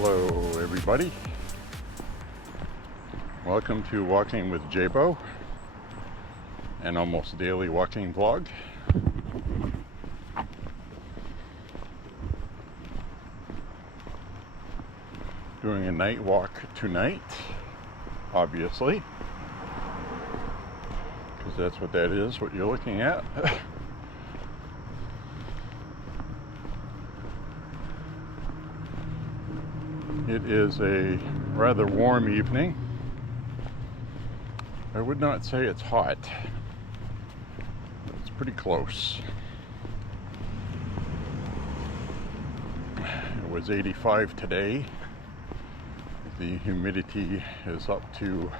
Hello everybody, welcome to Walking with J.Beau, an almost daily walking vlog. Doing a night walk tonight, obviously, because that's what that is, what you're looking at. It is a rather warm evening. I would not say it's hot, but it's pretty close. It was 85 today. The humidity is up to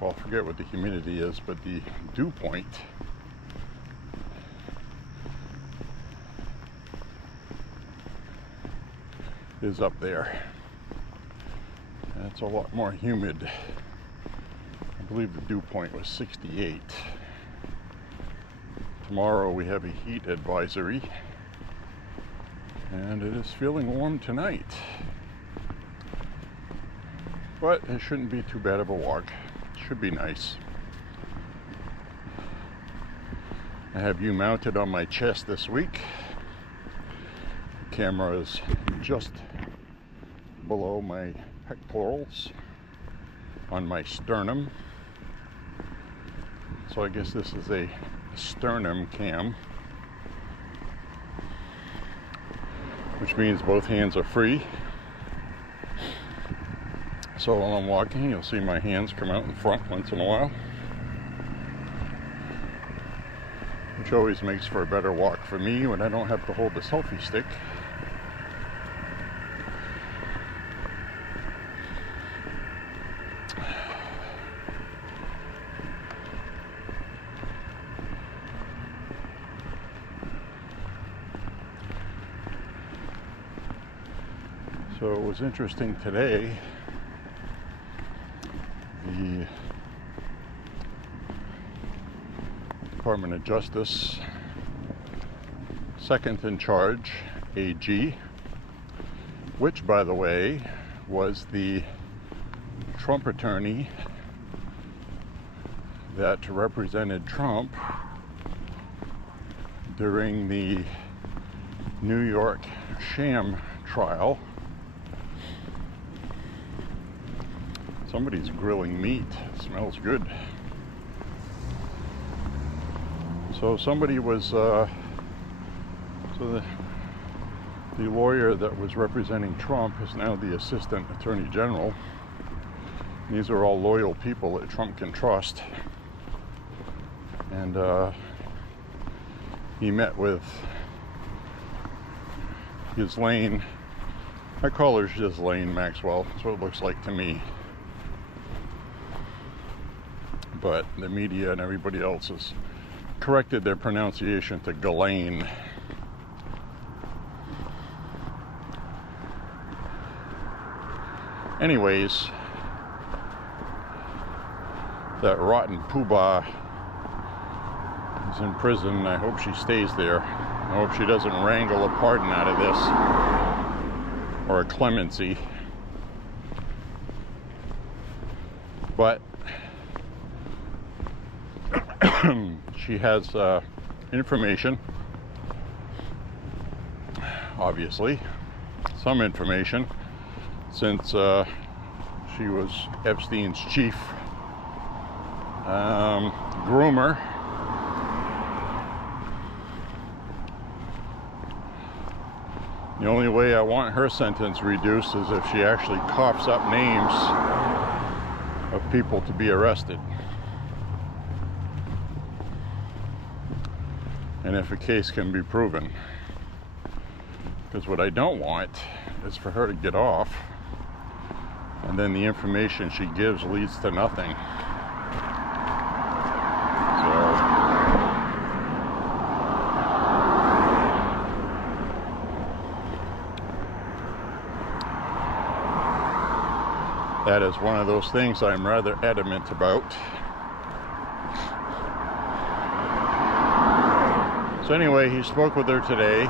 well, I forget what the humidity is, but the dew point is up there. That's a lot more humid. I believe the dew point was 68. Tomorrow we have a heat advisory, and it is feeling warm tonight. But it shouldn't be too bad of a walk. It should be nice. I have you mounted on my chest this week. The camera is just below my pectorals on my sternum. So I guess this is a sternum cam, which means both hands are free. So while I'm walking, you'll see my hands come out in front once in a while, which always makes for a better walk for me when I don't have to hold the selfie stick. So it was interesting today. The Department of Justice, second in charge, AG, which, by the way, was the Trump attorney that represented Trump during the New York sham trial. Somebody's grilling meat. It smells good. So somebody was, so the lawyer that was representing Trump is now the Assistant Attorney General. These are all loyal people that Trump can trust. And he met with Ghislaine. I call her Ghislaine Maxwell. That's what it looks like to me. But the media and everybody else has corrected their pronunciation to Ghislaine. Anyways, that rotten poobah is in prison. I hope she stays there. I hope she doesn't wrangle a pardon out of this, or a clemency. But she has information, obviously, some information, since she was Epstein's chief groomer. The only way I want her sentence reduced is if she actually coughs up names of people to be arrested. And if a case can be proven. Because what I don't want is for her to get off and then the information she gives leads to nothing. So that is one of those things I'm rather adamant about. So anyway, he spoke with her today.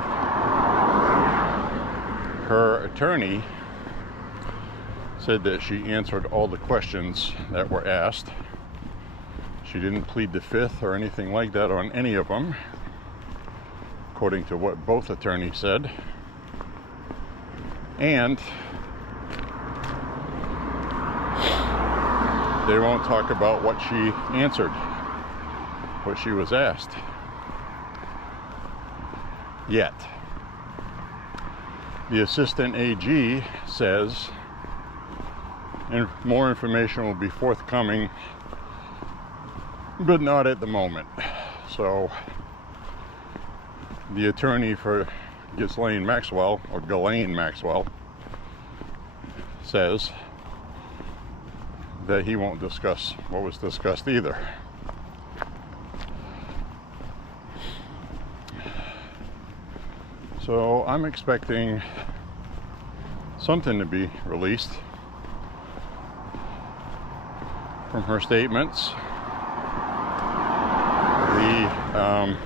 Her attorney said that she answered all the questions that were asked. She didn't plead the fifth or anything like that on any of them, according to what both attorneys said. And they won't talk about what she answered, what she was asked. Yet. The assistant AG says more information will be forthcoming, but not at the moment. So the attorney for Ghislaine Maxwell, or Ghislaine Maxwell, says that he won't discuss what was discussed either. So I'm expecting something to be released from her statements. The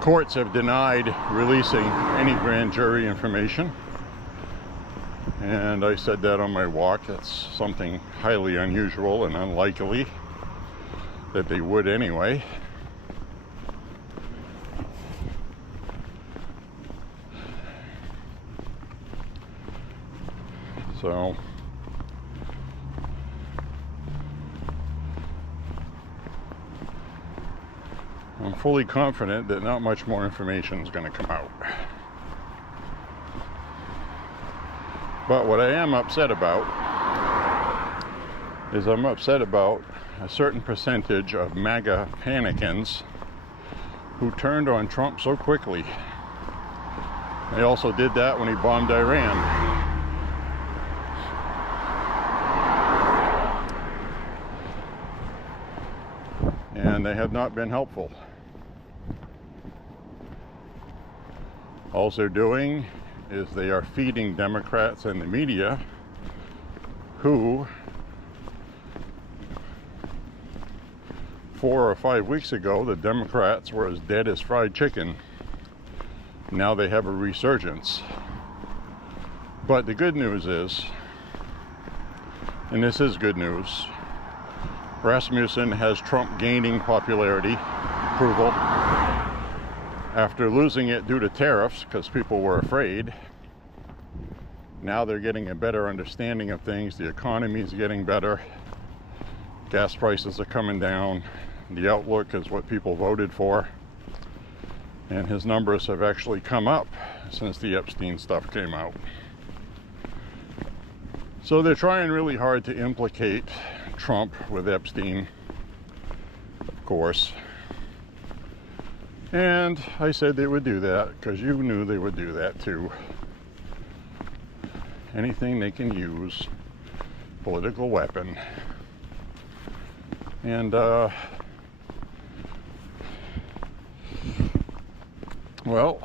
courts have denied releasing any grand jury information, and I said that on my walk. That's something highly unusual and unlikely that they would anyway. So I'm fully confident that not much more information is going to come out. But what I am upset about is I'm upset about a certain percentage of MAGA panicans who turned on Trump so quickly. They also did that when he bombed Iran. And they have not been helpful. All they're doing is they are feeding Democrats and the media who 4 or 5 weeks ago the Democrats were as dead as fried chicken. Now they have a resurgence. But the good news is, and this is good news, Rasmussen has Trump gaining popularity, approval, after losing it due to tariffs because people were afraid. Now they're getting a better understanding of things. The economy is getting better. Gas prices are coming down. The outlook is what people voted for. And his numbers have actually come up since the Epstein stuff came out. So they're trying really hard to implicate Trump with Epstein, of course. And I said they would do that because you knew they would do that too. Anything they can use, political weapon. And well,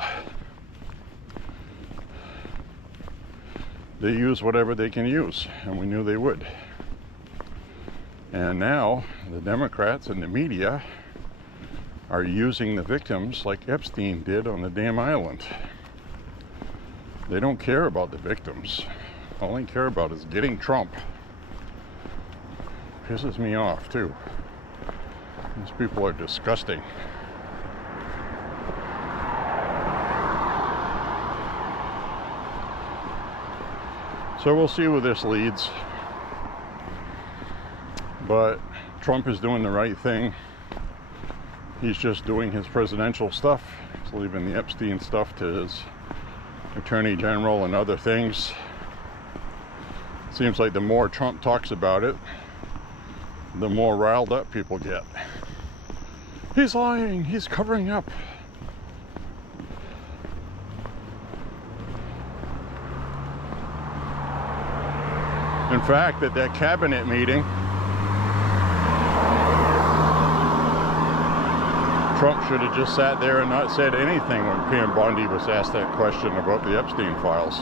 they use whatever they can use, and we knew they would. And now the Democrats and the media are using the victims like Epstein did on the damn island. They don't care about the victims. All they care about is getting Trump. Pisses me off too. These people are disgusting. So we'll see where this leads. But Trump is doing the right thing. He's just doing his presidential stuff. He's leaving the Epstein stuff to his attorney general and other things. Seems like the more Trump talks about it, the more riled up people get. He's lying, he's covering up. In fact, at that cabinet meeting, Trump should have just sat there and not said anything when Pam Bondi was asked that question about the Epstein files.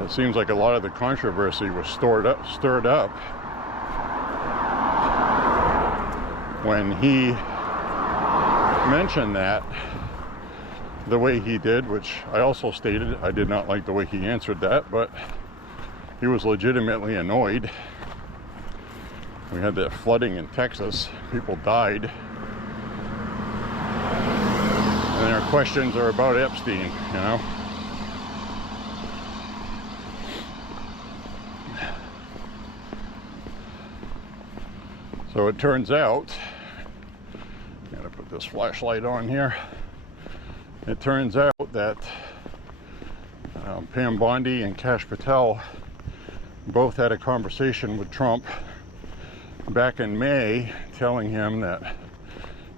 It seems like a lot of the controversy was stirred up when he mention that the way he did, which I also stated I did not like the way he answered that, but he was legitimately annoyed. We had that flooding in Texas. People died. And our questions are about Epstein, you know. So it turns out, I'm gonna put this flashlight on here. It turns out that Pam Bondi and Kash Patel both had a conversation with Trump back in May, telling him that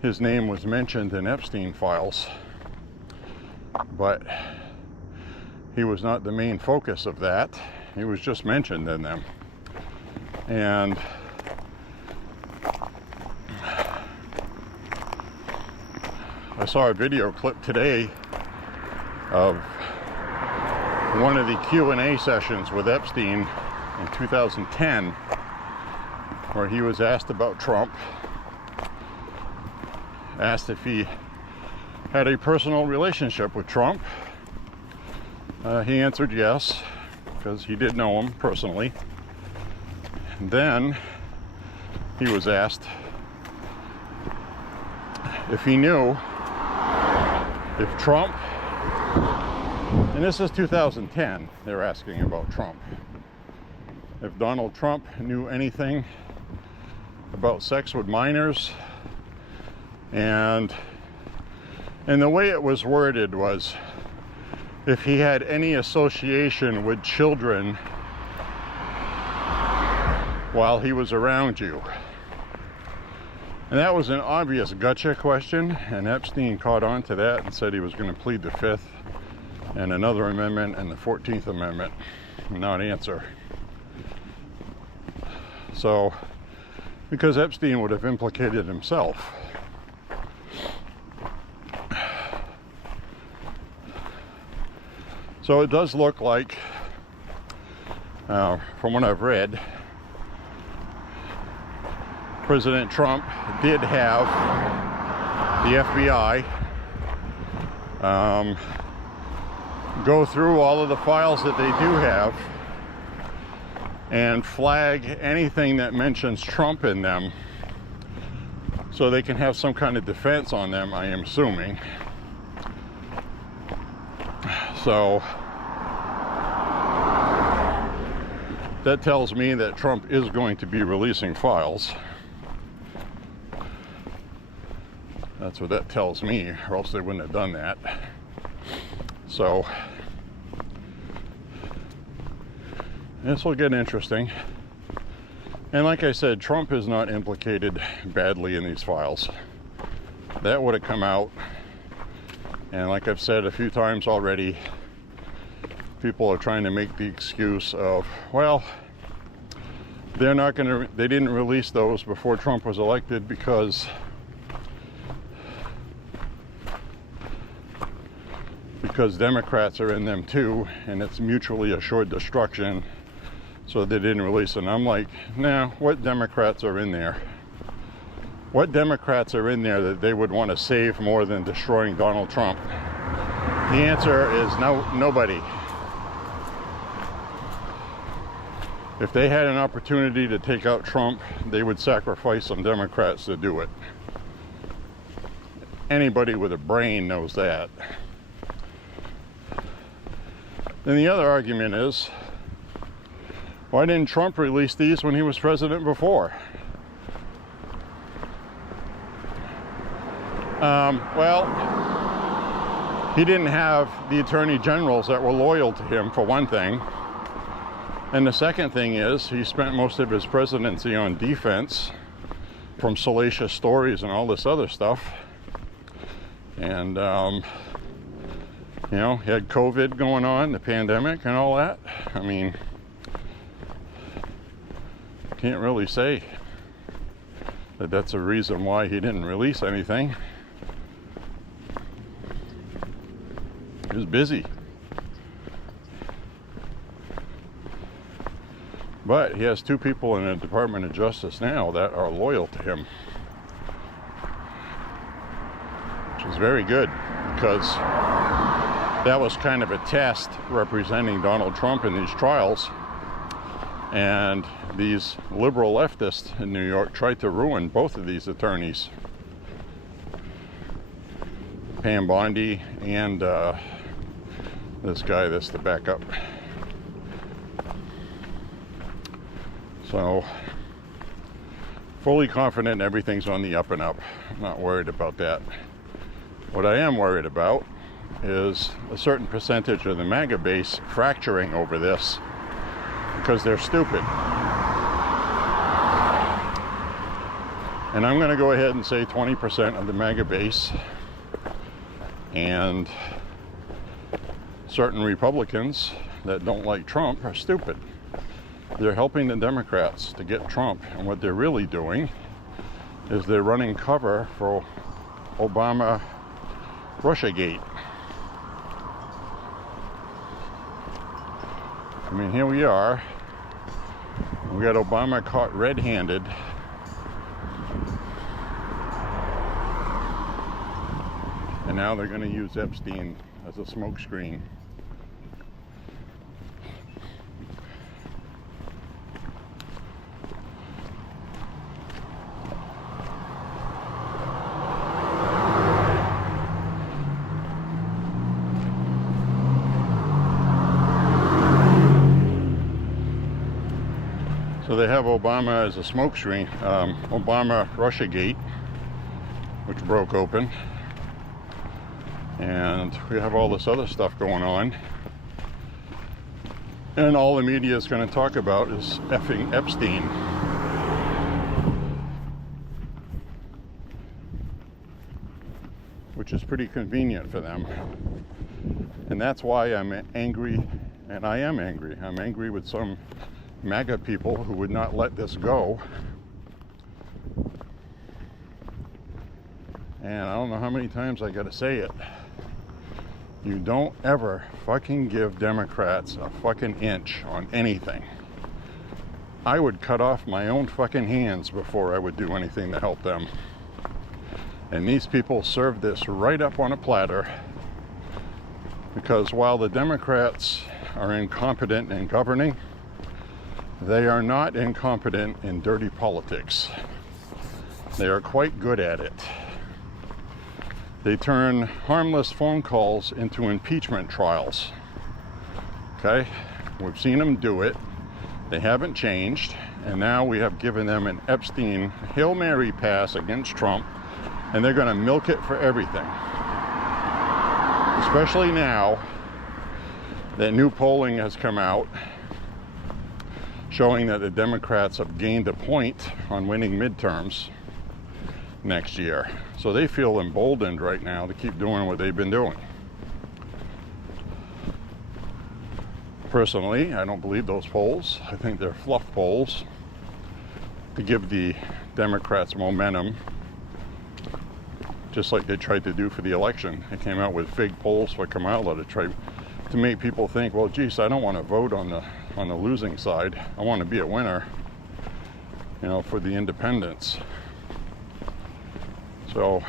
his name was mentioned in Epstein files, but he was not the main focus of that. He was just mentioned in them. And I saw a video clip today of one of the Q&A sessions with Epstein in 2010, where he was asked about Trump, asked if he had a personal relationship with Trump. He answered yes, because he did know him personally. And then he was asked if he knew if Trump, and this is 2010, they're asking about Trump, if Donald Trump knew anything about sex with minors. And the way it was worded was, if he had any association with children while he was around you. And that was an obvious gotcha question, and Epstein caught on to that and said he was going to plead the Fifth and another amendment and the 14th Amendment, not answer. So, because Epstein would have implicated himself. So it does look like, from what I've read, President Trump did have the FBI go through all of the files that they do have and flag anything that mentions Trump in them, so they can have some kind of defense on them, I am assuming. So that tells me that Trump is going to be releasing files. That's what that tells me, or else they wouldn't have done that. So this will get interesting. And like I said, Trump is not implicated badly in these files. That would have come out. And like I've said a few times already, people are trying to make the excuse of, well, they didn't release those before Trump was elected because Democrats are in them too, and it's mutually assured destruction, so they didn't release it. And I'm like, nah, what Democrats are in there? What Democrats are in there that they would want to save more than destroying Donald Trump? The answer is no, nobody. If they had an opportunity to take out Trump, they would sacrifice some Democrats to do it. Anybody with a brain knows that. Then the other argument is, why didn't Trump release these when he was president before? Well, he didn't have the attorney generals that were loyal to him, for one thing. And the second thing is, he spent most of his presidency on defense from salacious stories and all this other stuff. And, you know, he had COVID going on, the pandemic and all that. I mean, can't really say that that's a reason why he didn't release anything. He was busy. But he has two people in the Department of Justice now that are loyal to him. is very good, because that was kind of a test representing Donald Trump in these trials. And these liberal leftists in New York tried to ruin both of these attorneys, Pam Bondi and this guy, the backup. So, fully confident everything's on the up and up. I'm not worried about that. What I am worried about is a certain percentage of the MAGA base fracturing over this because they're stupid. And I'm going to go ahead and say 20% of the MAGA base and certain Republicans that don't like Trump are stupid. They're helping the Democrats to get Trump, and what they're really doing is they're running cover for Obama Russiagate. I mean, here we are. We got Obama caught red-handed. And now they're going to use Epstein as a smokescreen. So they have Obama as a smokescreen, Obama Russiagate, which broke open. And we have all this other stuff going on. And all the media is going to talk about is effing Epstein. Which is pretty convenient for them. And that's why I'm angry, and I am angry. I'm angry with some MAGA people who would not let this go. And I don't know how many times I gotta say it. You don't ever fucking give Democrats a fucking inch on anything. I would cut off my own fucking hands before I would do anything to help them. And these people serve this right up on a platter, because while the Democrats are incompetent in governing, they are not incompetent in dirty politics. They are quite good at it. They turn harmless phone calls into impeachment trials. Okay? We've seen them do it. They haven't changed. And now we have given them an Epstein Hail Mary pass against Trump. And they're going to milk it for everything. Especially now that new polling has come out showing that the Democrats have gained a point on winning midterms next year. So they feel emboldened right now to keep doing what they've been doing. Personally, I don't believe those polls. I think they're fluff polls to give the Democrats momentum, just like they tried to do for the election. They came out with fake polls for Kamala to try to make people think, well, geez, I don't want to vote on the losing side. I want to be a winner, you know, for the independents. So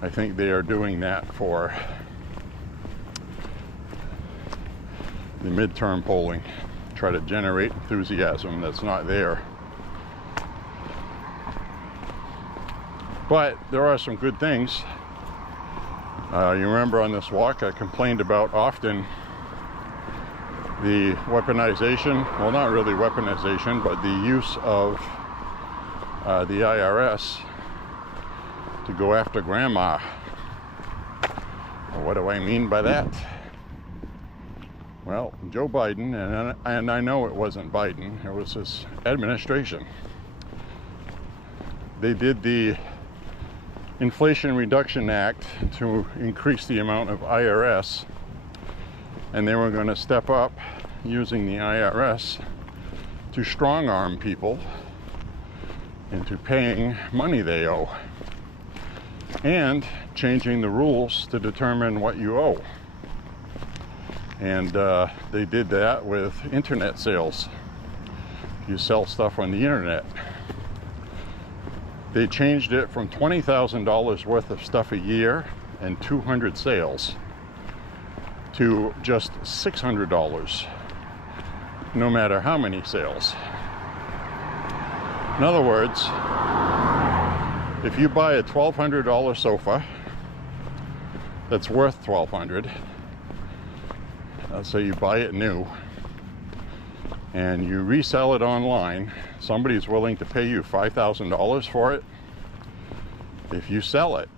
I think they are doing that for the midterm polling, try to generate enthusiasm that's not there. But there are some good things. You remember on this walk I complained about often the weaponization, well, not really weaponization, but the use of the IRS to go after grandma. Well, what do I mean by that? Well, Joe Biden, and I know it wasn't Biden, it was his administration. They did the Inflation Reduction Act to increase the amount of IRS, and they were going to step up using the IRS to strong-arm people into paying money they owe and changing the rules to determine what you owe. And they did that with internet sales. You sell stuff on the internet. They changed it from $20,000 worth of stuff a year and 200 sales to just $600, no matter how many sales. In other words, if you buy a $1,200 sofa that's worth $1,200, let's say you buy it new, and you resell it online, somebody's willing to pay you $5,000 for it. If you sell it,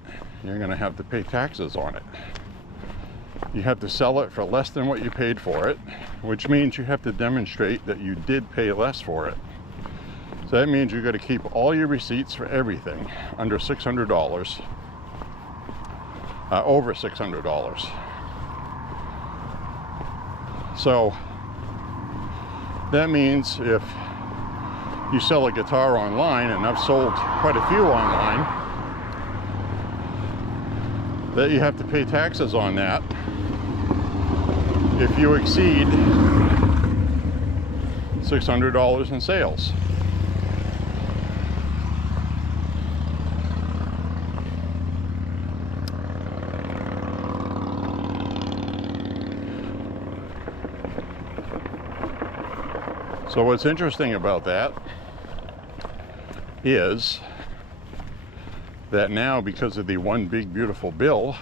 you're going to have to pay taxes on it. You have to sell it for less than what you paid for it, which means you have to demonstrate that you did pay less for it. So that means you've got to keep all your receipts for everything under $600, over $600. So that means if you sell a guitar online, and I've sold quite a few online, that you have to pay taxes on that if you exceed $600 in sales. So what's interesting about that is that now, because of the one big beautiful bill,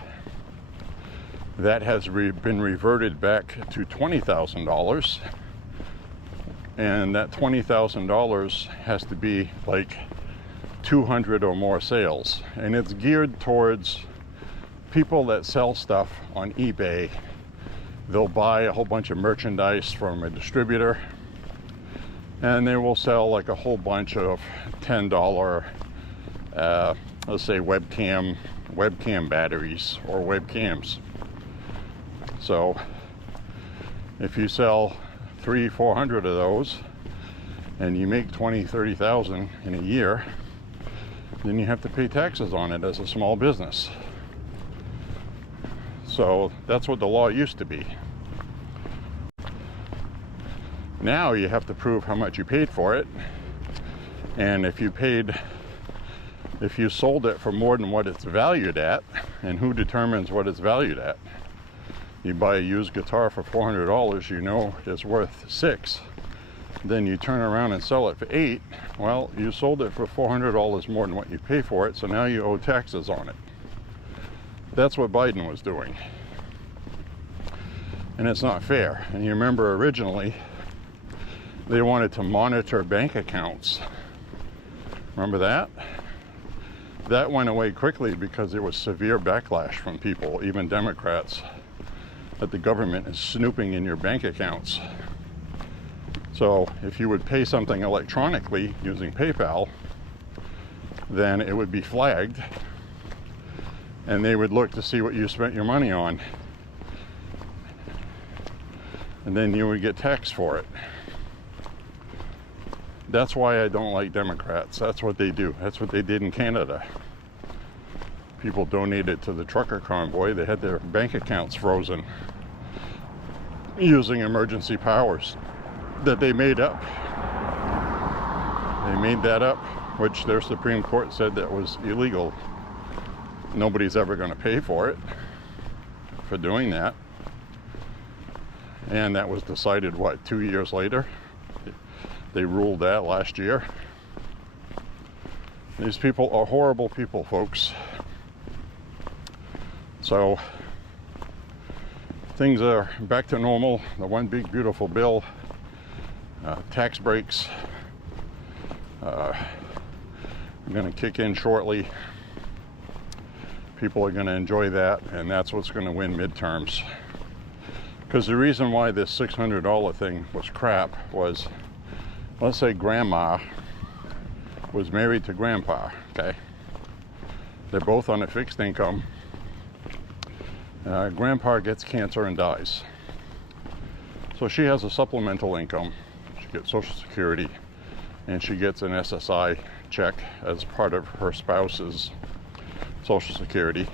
that has been reverted back to $20,000, and that $20,000 has to be like 200 or more sales, and it's geared towards people that sell stuff on eBay. They'll buy a whole bunch of merchandise from a distributor, and they will sell like a whole bunch of $10, let's say webcam batteries or webcams. So if you sell 300-400 of those and you make 20-30,000 in a year, then you have to pay taxes on it as a small business. So that's what the law used to be. Now you have to prove how much you paid for it, and if you sold it for more than what it's valued at, and who determines what it's valued at? You buy a used guitar for $400, you know it's worth $6. Then you turn around and sell it for $8. Well, you sold it for $400 more than what you pay for it, so now you owe taxes on it. That's what Biden was doing. And it's not fair. And you remember originally, they wanted to monitor bank accounts. Remember that? That went away quickly because there was severe backlash from people, even Democrats, that the government is snooping in your bank accounts. So if you would pay something electronically using PayPal, then it would be flagged, and they would look to see what you spent your money on, and then you would get taxed for it. That's why I don't like Democrats. That's what they do. That's what they did in Canada. People donated to the trucker convoy. They had their bank accounts frozen using emergency powers that they made up. They made that up, which their Supreme Court said that was illegal. Nobody's ever going to pay for it, for doing that. And that was decided, what, 2 years later? They ruled that last year. These people are horrible people, folks. So things are back to normal. The one big beautiful bill, tax breaks, are going to kick in shortly. People are going to enjoy that, and that's what's going to win midterms. Because the reason why this $600 thing was crap was, let's say grandma was married to grandpa, okay? They're both on a fixed income. Grandpa gets cancer and dies. So she has a supplemental income. She gets Social Security, and she gets an SSI check as part of her spouse's Social Security.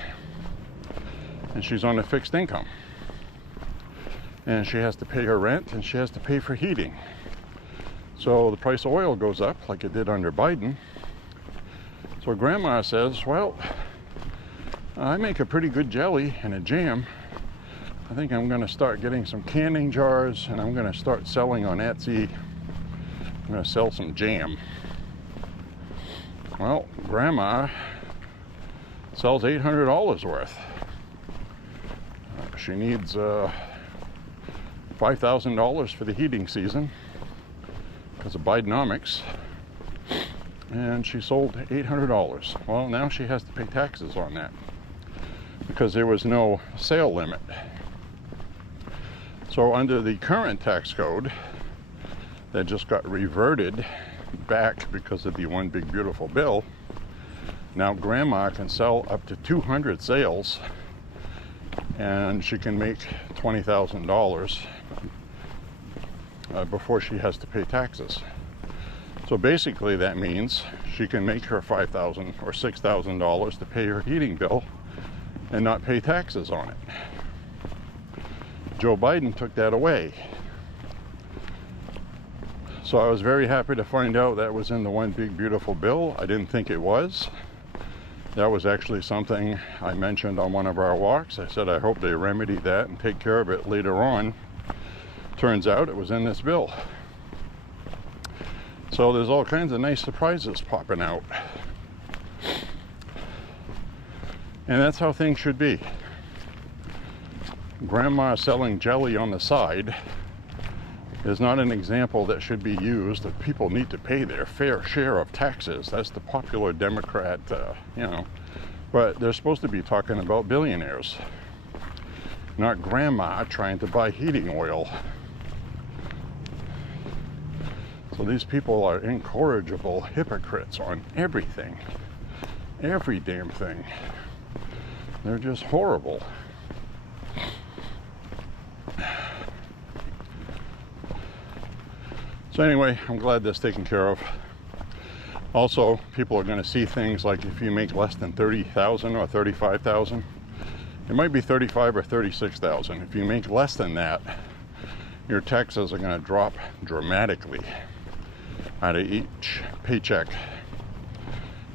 And she's on a fixed income. And she has to pay her rent, and she has to pay for heating. So the price of oil goes up like it did under Biden. So Grandma says, well, I make a pretty good jelly and a jam. I think I'm going to start getting some canning jars, and I'm going to start selling on Etsy. I'm going to sell some jam. Well, Grandma sells $800 worth. She needs $5,000 for the heating season because of Bidenomics, and she sold $800. Well, now she has to pay taxes on that because there was no sale limit. So under the current tax code that just got reverted back because of the One Big Beautiful Bill, now Grandma can sell up to 200 sales and she can make $20,000 before she has to pay taxes. So basically that means she can make her $5,000 or $6,000 to pay her heating bill and not pay taxes on it. Joe Biden took that away. So I was very happy to find out that was in the One Big Beautiful Bill. I didn't think it was. That was actually something I mentioned on one of our walks. I said I hope they remedy that and take care of it later on. Turns out it was in this bill. So there's all kinds of nice surprises popping out. And that's how things should be. Grandma selling jelly on the side is not an example that should be used, that people need to pay their fair share of taxes. That's the popular Democrat, but they're supposed to be talking about billionaires, not Grandma trying to buy heating oil. So these people are incorrigible hypocrites on everything, every damn thing. They're just horrible. So anyway, I'm glad that's taken care of. Also, people are going to see things like if you make less than $30,000 or $35,000, it might be $35,000 or $36,000. If you make less than that, your taxes are going to drop dramatically out of each paycheck.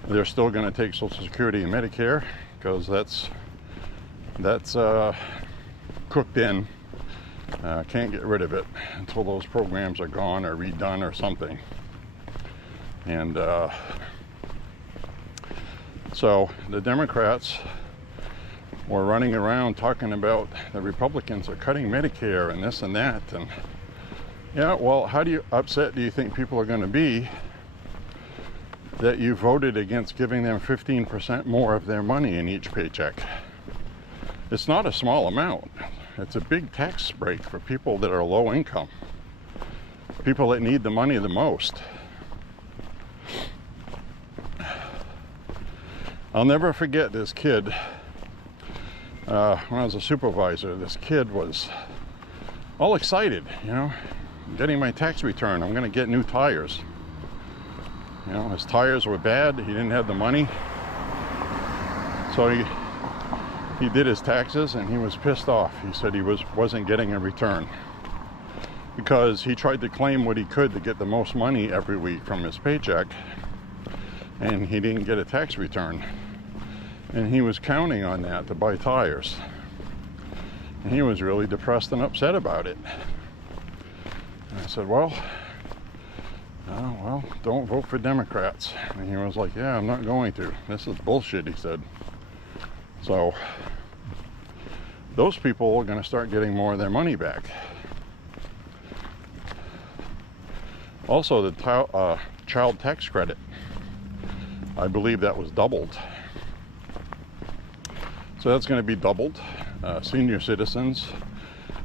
They're still going to take Social Security and Medicare because that's cooked in. Can't get rid of it until those programs are gone or redone or something. And so the Democrats were running around talking about the Republicans are cutting Medicare and this and that. And yeah, well, how upset do you think people are going to be that you voted against giving them 15% more of their money in each paycheck? It's not a small amount. It's a big tax break for people that are low income, people that need the money the most. I'll never forget this kid. When I was a supervisor, this kid was all excited, getting my tax return. I'm going to get new tires. His tires were bad. He didn't have the money. So he did his taxes and he was pissed off. He said he wasn't getting a return because he tried to claim what he could to get the most money every week from his paycheck, and he didn't get a tax return. And he was counting on that to buy tires. And he was really depressed and upset about it. And I said, well, don't vote for Democrats. And he was like, yeah, I'm not going to. This is bullshit, he said. So those people are going to start getting more of their money back. Also, the child tax credit, I believe that was doubled. So that's going to be doubled. Senior citizens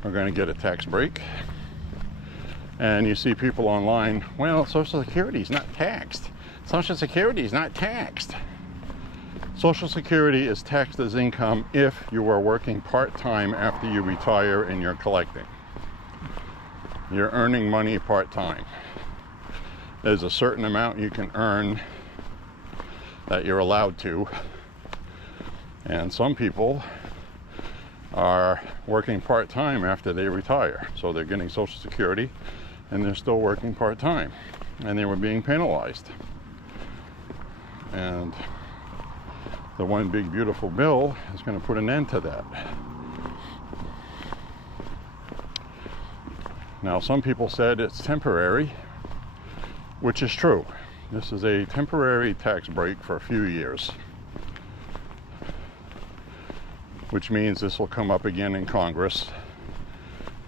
are going to get a tax break. And you see people online, well, Social Security is not taxed. Social Security is not taxed. Social Security is taxed as income if you are working part-time after you retire and you're collecting. You're earning money part-time. There's a certain amount you can earn that you're allowed to. And some people are working part-time after they retire. So they're getting Social Security and they're still working part-time. And they were being penalized. And the one big beautiful bill is going to put an end to that. Now, some people said it's temporary, which is true. This is a temporary tax break for a few years, which means this will come up again in Congress,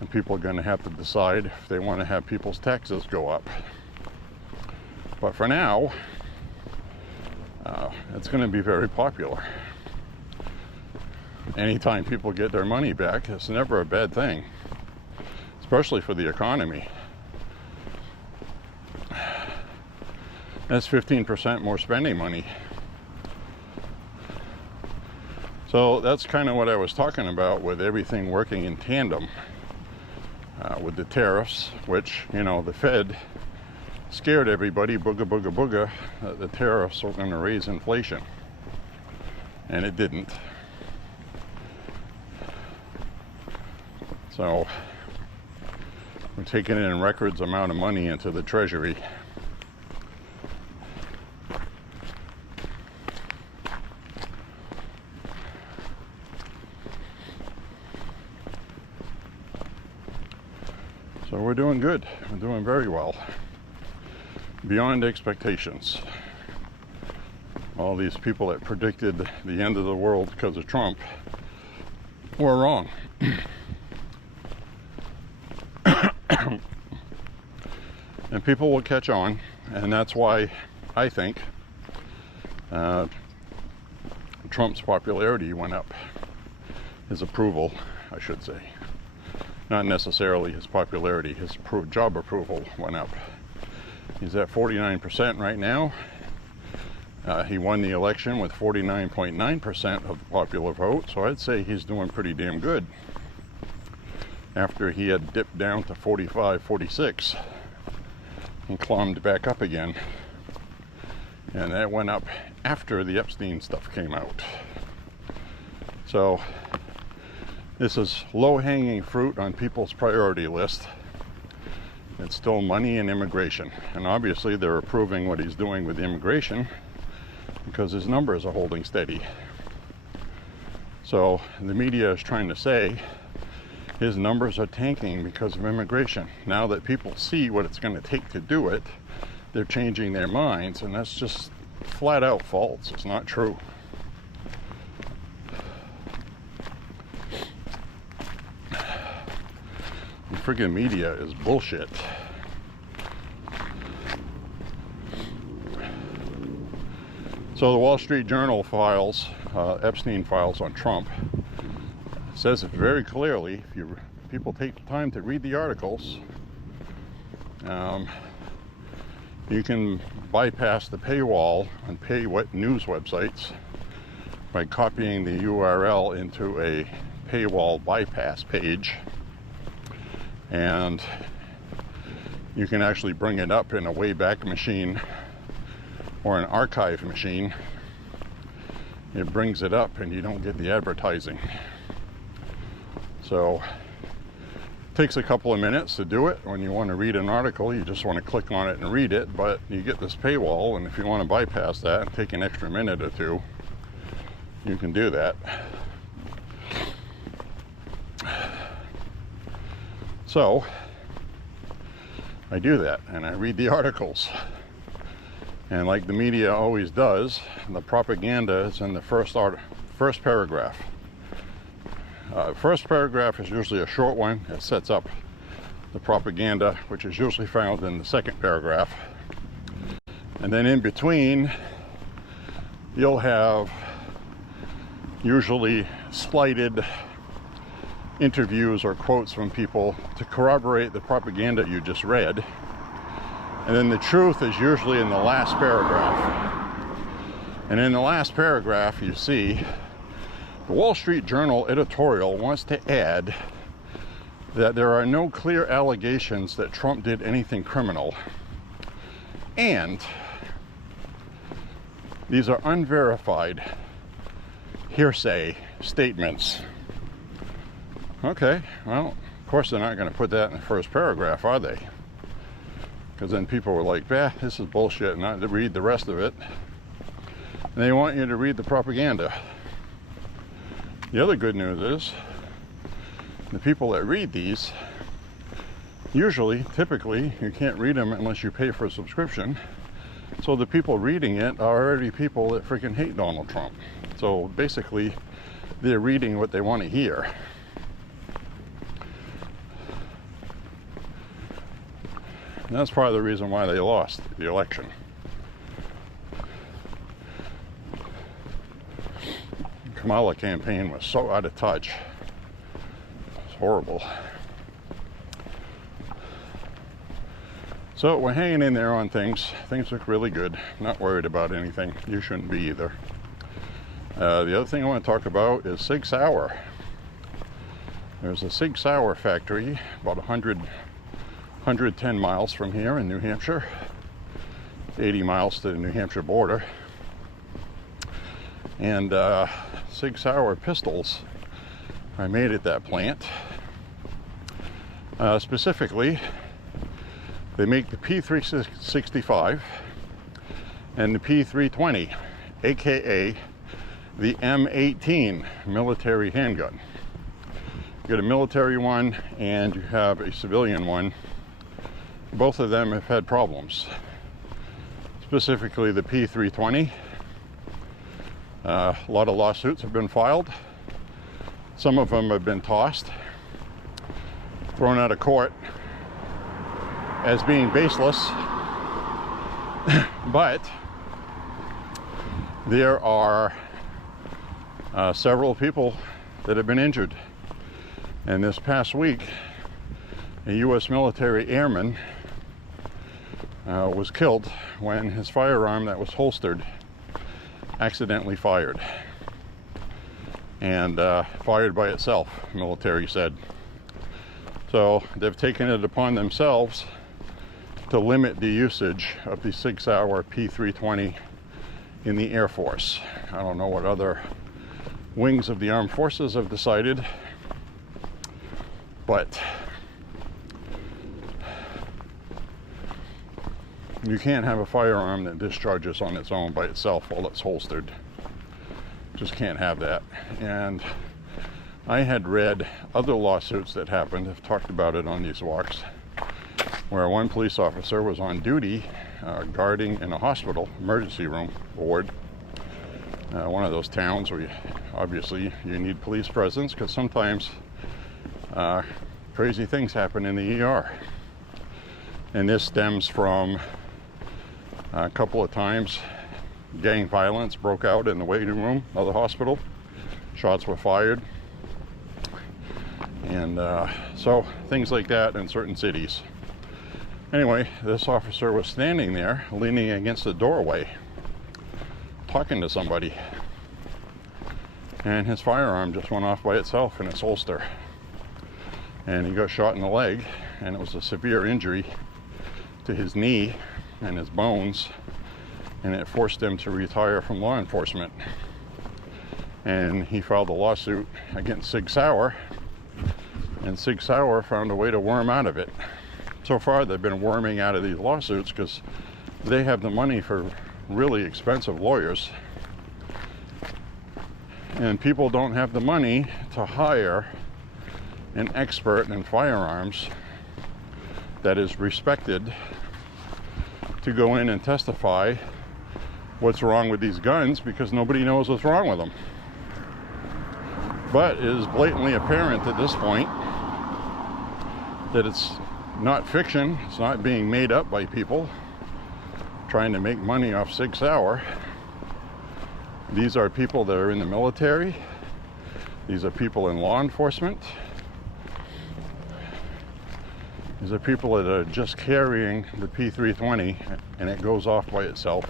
and people are going to have to decide if they want to have people's taxes go up. But for now, it's going to be very popular. Anytime people get their money back, it's never a bad thing, especially for the economy. That's 15% more spending money. So that's kind of what I was talking about with everything working in tandem with the tariffs, which, you know, the Fed scared everybody, booga, booga, booga, that the tariffs were going to raise inflation. And it didn't. So we're taking in records amount of money into the Treasury. So we're doing good. We're doing very well. Beyond expectations. All these people that predicted the end of the world because of Trump were wrong. And people will catch on, and that's why I think Trump's popularity went up. His approval, I should say. Not necessarily his popularity, his job approval went up. He's at 49% right now. He won the election with 49.9% of the popular vote, so I'd say he's doing pretty damn good. After he had dipped down to 45, 46 and climbed back up again. And that went up after the Epstein stuff came out. So this is low-hanging fruit on people's priority list. It's still money and immigration. And obviously they're approving what he's doing with immigration because his numbers are holding steady. So the media is trying to say his numbers are tanking because of immigration. Now that people see what it's going to take to do it, they're changing their minds, and that's just flat out false. It's not true. The friggin' media is bullshit. So the Wall Street Journal files, Epstein files on Trump, says it very clearly. If people take the time to read the articles, you can bypass the paywall on news websites by copying the URL into a paywall bypass page, and you can actually bring it up in a Wayback Machine or an archive machine. It brings it up and you don't get the advertising. So it takes a couple of minutes to do it. When you want to read an article, you just want to click on it and read it, but you get this paywall, and if you want to bypass that and take an extra minute or two, you can do that. So I do that and I read the articles, and like the media always does, the propaganda is in the first paragraph. First paragraph is usually a short one. It sets up the propaganda, which is usually found in the second paragraph. And then in between, you'll have usually slighted interviews or quotes from people to corroborate the propaganda you just read. And then the truth is usually in the last paragraph. And in the last paragraph, you see the Wall Street Journal editorial wants to add that there are no clear allegations that Trump did anything criminal. And these are unverified hearsay statements. Okay, well, of course they're not going to put that in the first paragraph, are they? Because then people were like, bah, this is bullshit, and not to read the rest of it. And they want you to read the propaganda. The other good news is the people that read these, usually, typically, you can't read them unless you pay for a subscription. So the people reading it are already people that freaking hate Donald Trump. So basically, they're reading what they want to hear. And that's part of the reason why they lost the election. The Kamala campaign was so out of touch. It's horrible. So we're hanging in there on things. Things look really good. Not worried about anything. You shouldn't be either. The other thing I want to talk about is Sig Sauer. There's a Sig Sauer factory about 110 miles from here in New Hampshire. 80 miles to the New Hampshire border. And Sig Sauer pistols are made at that plant. Specifically, they make the P365 and the P320, aka the M18 military handgun. You get a military one and you have a civilian one. Both of them have had problems. Specifically the P320. A lot of lawsuits have been filed. Some of them have been tossed, thrown out of court as being baseless. But there are several people that have been injured. And this past week, a U.S. military airman was killed when his firearm that was holstered accidentally fired. And fired by itself, military said. So they've taken it upon themselves to limit the usage of the Sig Sauer P320 in the Air Force. I don't know what other wings of the armed forces have decided, but you can't have a firearm that discharges on its own by itself while it's holstered. Just can't have that. And I had read other lawsuits that happened. I've talked about it on these walks, where one police officer was on duty guarding in a hospital emergency room ward. One of those towns where obviously you need police presence, because sometimes crazy things happen in the ER. And this stems from a couple of times gang violence broke out in the waiting room of the hospital. Shots were fired. And so things like that in certain cities. Anyway, this officer was standing there leaning against the doorway talking to somebody, and his firearm just went off by itself in its holster, and he got shot in the leg, and it was a severe injury to his knee and his bones, and it forced him to retire from law enforcement. And he filed a lawsuit against Sig Sauer, and Sig Sauer found a way to worm out of it. So far they've been worming out of these lawsuits because they have the money for really expensive lawyers, and people don't have the money to hire an expert in firearms that is respected to go in and testify what's wrong with these guns, because nobody knows what's wrong with them. But it is blatantly apparent at this point that it's not fiction. It's not being made up by people trying to make money off Sig Sauer. These are people that are in the military. These are people in law enforcement. These are people that are just carrying the P320, and it goes off by itself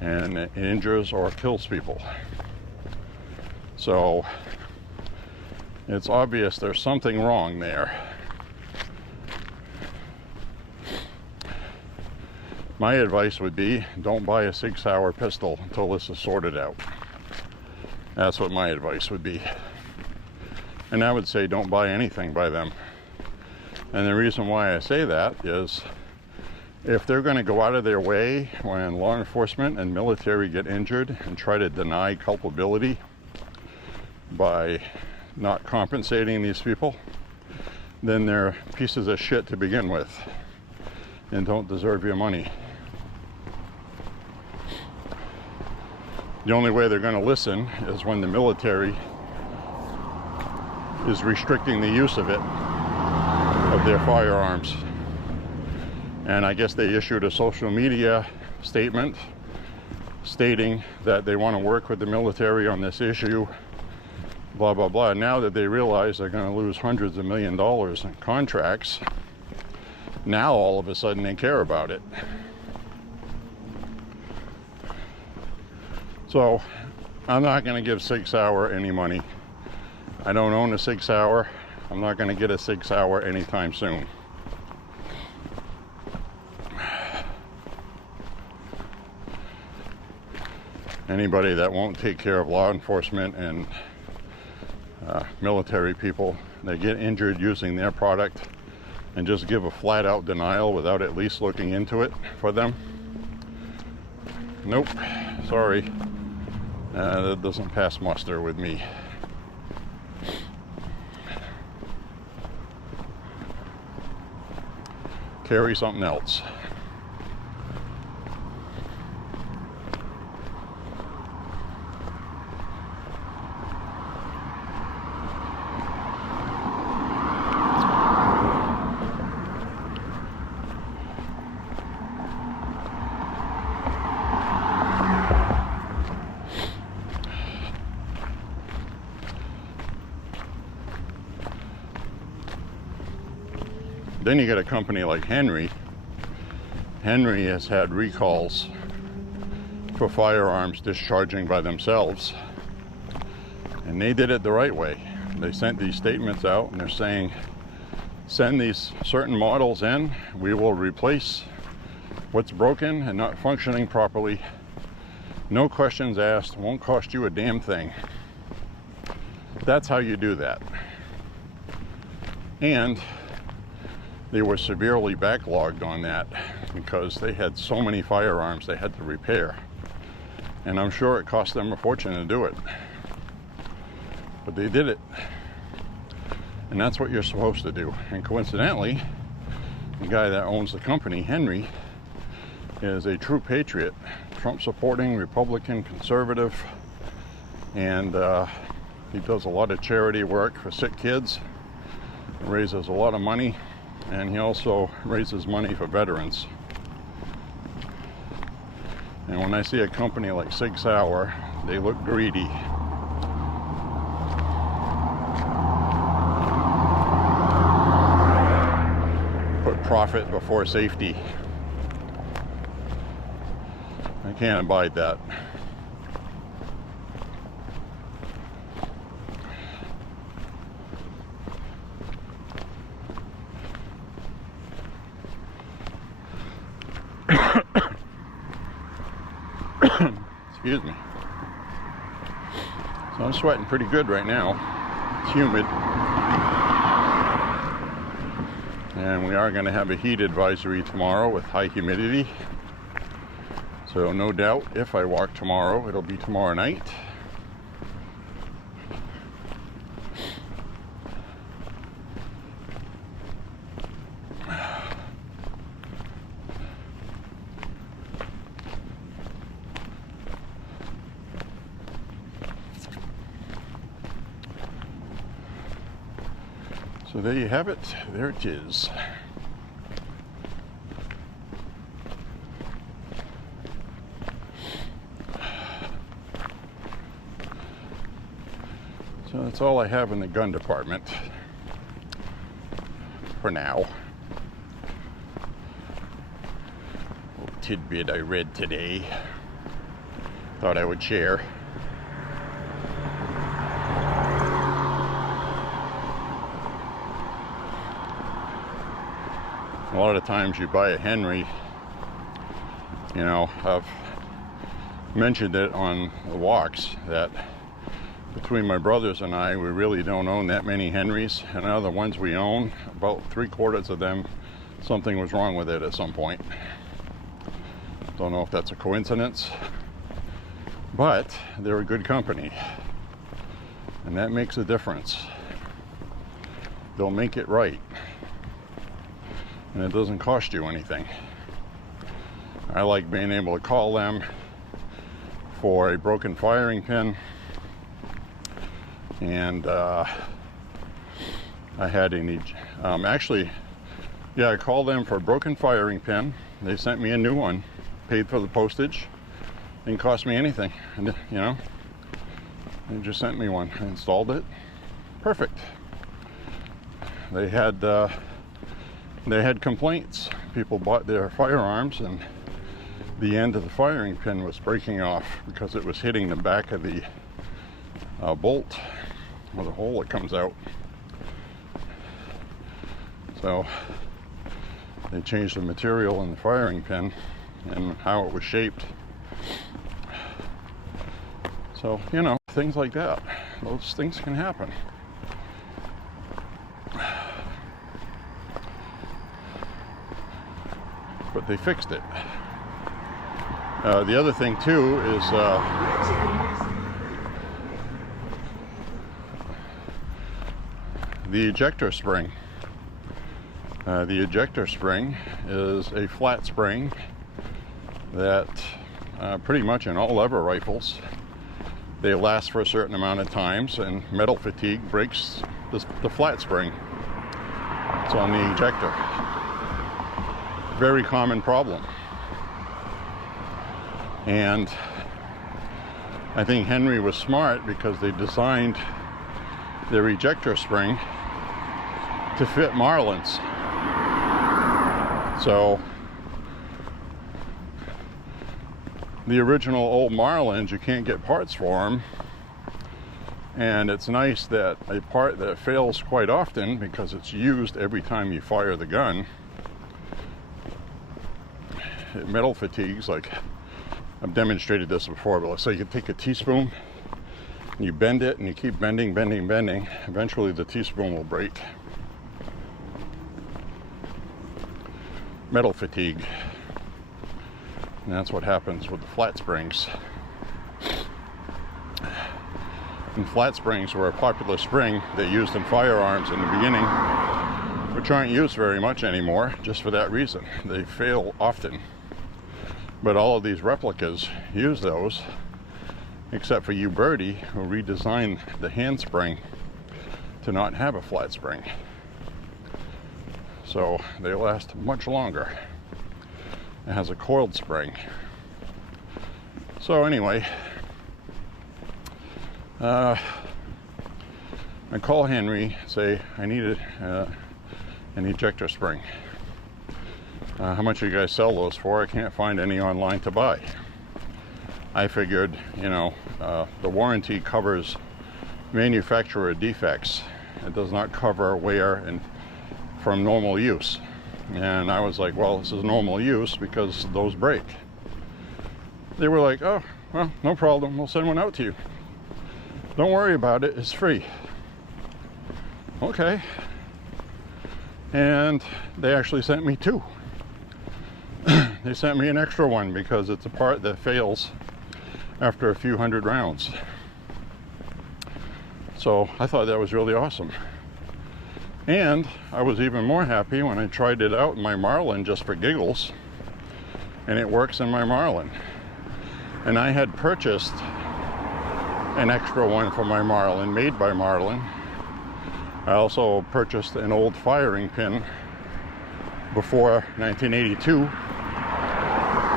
and it injures or kills people. So it's obvious there's something wrong there. My advice would be, don't buy a Sig Sauer pistol until this is sorted out. That's what my advice would be. And I would say don't buy anything by them. And the reason why I say that is if they're going to go out of their way when law enforcement and military get injured and try to deny culpability by not compensating these people, then they're pieces of shit to begin with and don't deserve your money. The only way they're going to listen is when the military is restricting the use of it, of their firearms. And I guess they issued a social media statement stating that they want to work with the military on this issue, blah, blah, blah. Now that they realize they're going to lose hundreds of $1 million in contracts, now all of a sudden they care about it. So I'm not going to give Sig Sauer any money. I don't own a Sig Sauer. I'm not going to get a Sig Sauer anytime soon. Anybody that won't take care of law enforcement and military people that get injured using their product and just give a flat-out denial without at least looking into it for them, nope, sorry, that doesn't pass muster with me. Carry something else. Then you get a company like Henry. Henry has had recalls for firearms discharging by themselves, and they did it the right way. They sent these statements out and they're saying, send these certain models in, we will replace what's broken and not functioning properly. No questions asked, won't cost you a damn thing. That's how you do that. And they were severely backlogged on that because they had so many firearms they had to repair. And I'm sure it cost them a fortune to do it. But they did it. And that's what you're supposed to do. And coincidentally, the guy that owns the company, Henry, is a true patriot, Trump-supporting, Republican, conservative, and he does a lot of charity work for sick kids, raises a lot of money, and he also raises money for veterans. And when I see a company like Sig Sauer, they look greedy. Put profit before safety. I can't abide that. Excuse me. So I'm sweating pretty good right now. It's humid. And we are going to have a heat advisory tomorrow with high humidity. So no doubt if I walk tomorrow, it'll be tomorrow night. So there you have it. There it is. So that's all I have in the gun department for now. A little tidbit I read today. Thought I would share. A lot of times you buy a Henry, you know, I've mentioned it on the walks that between my brothers and I, we really don't own that many Henrys, and now the ones we own, about 3/4 of them something was wrong with it at some point. Don't know if that's a coincidence, but they're a good company, and that makes a difference. They'll make it right, and it doesn't cost you anything. I like being able to call them for a broken firing pin, and I had actually, yeah, I called them for a broken firing pin. They sent me a new one, paid for the postage, didn't cost me anything, and you know, they just sent me one. I installed it, perfect. They had complaints. People bought their firearms and the end of the firing pin was breaking off because it was hitting the back of the bolt, or the hole that comes out. So they changed the material in the firing pin and how it was shaped. So, you know, things like that. Those things can happen. But they fixed it. The other thing too is the ejector spring. The ejector spring is a flat spring that pretty much in all lever rifles, they last for a certain amount of times, and metal fatigue breaks the flat spring. It's on the ejector. Very common problem. And I think Henry was smart because they designed their ejector spring to fit Marlins. So the original old Marlins, you can't get parts for them, and it's nice that a part that fails quite often because it's used every time you fire the gun, it metal fatigues. Like, I've demonstrated this before, but let's say you take a teaspoon and you bend it and you keep bending, eventually the teaspoon will break. Metal fatigue. And that's what happens with the flat springs. And flat springs were a popular spring they used in firearms in the beginning, which aren't used very much anymore, just for that reason. They fail often. But all of these replicas use those, except for Uberti, who redesigned the handspring to not have a flat spring. So they last much longer. It has a coiled spring. So anyway, I call Henry, say I needed an ejector spring. How much do you guys sell those for? I can't find any online to buy. I figured, you know, the warranty covers manufacturer defects. It does not cover wear and from normal use. And I was like, well, this is normal use because those break. They were like, oh, well, no problem. We'll send one out to you. Don't worry about it. It's free. Okay. And they actually sent me two. They sent me an extra one because it's a part that fails after a few hundred rounds. So I thought that was really awesome. And I was even more happy when I tried it out in my Marlin just for giggles, and it works in my Marlin. And I had purchased an extra one for my Marlin, made by Marlin. I also purchased an old firing pin before 1982.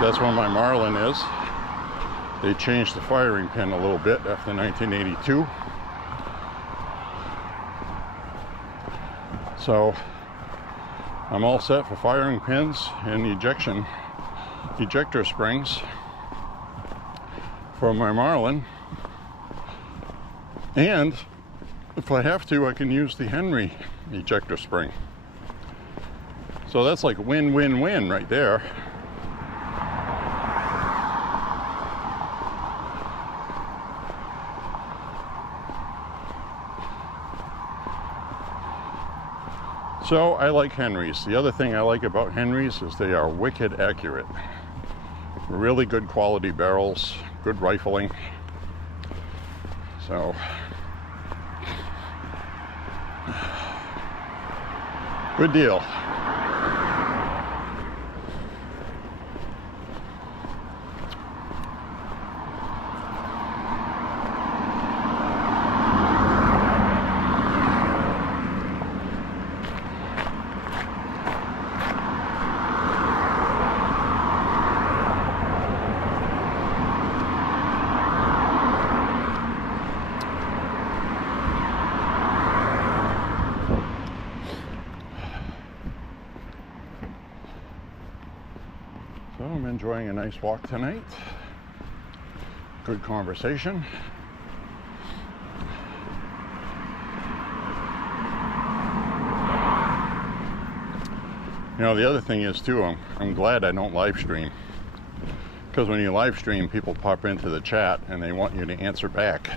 That's when my Marlin is. They changed the firing pin a little bit after 1982. So I'm all set for firing pins and ejector springs for my Marlin. And if I have to, I can use the Henry ejector spring. So that's like win-win-win right there. So I like Henrys. The other thing I like about Henrys is they are wicked accurate. Really good quality barrels, good rifling. So good deal. So I'm enjoying a nice walk tonight. Good conversation. You know, the other thing is too, I'm glad I don't live stream. Because when you live stream, people pop into the chat and they want you to answer back.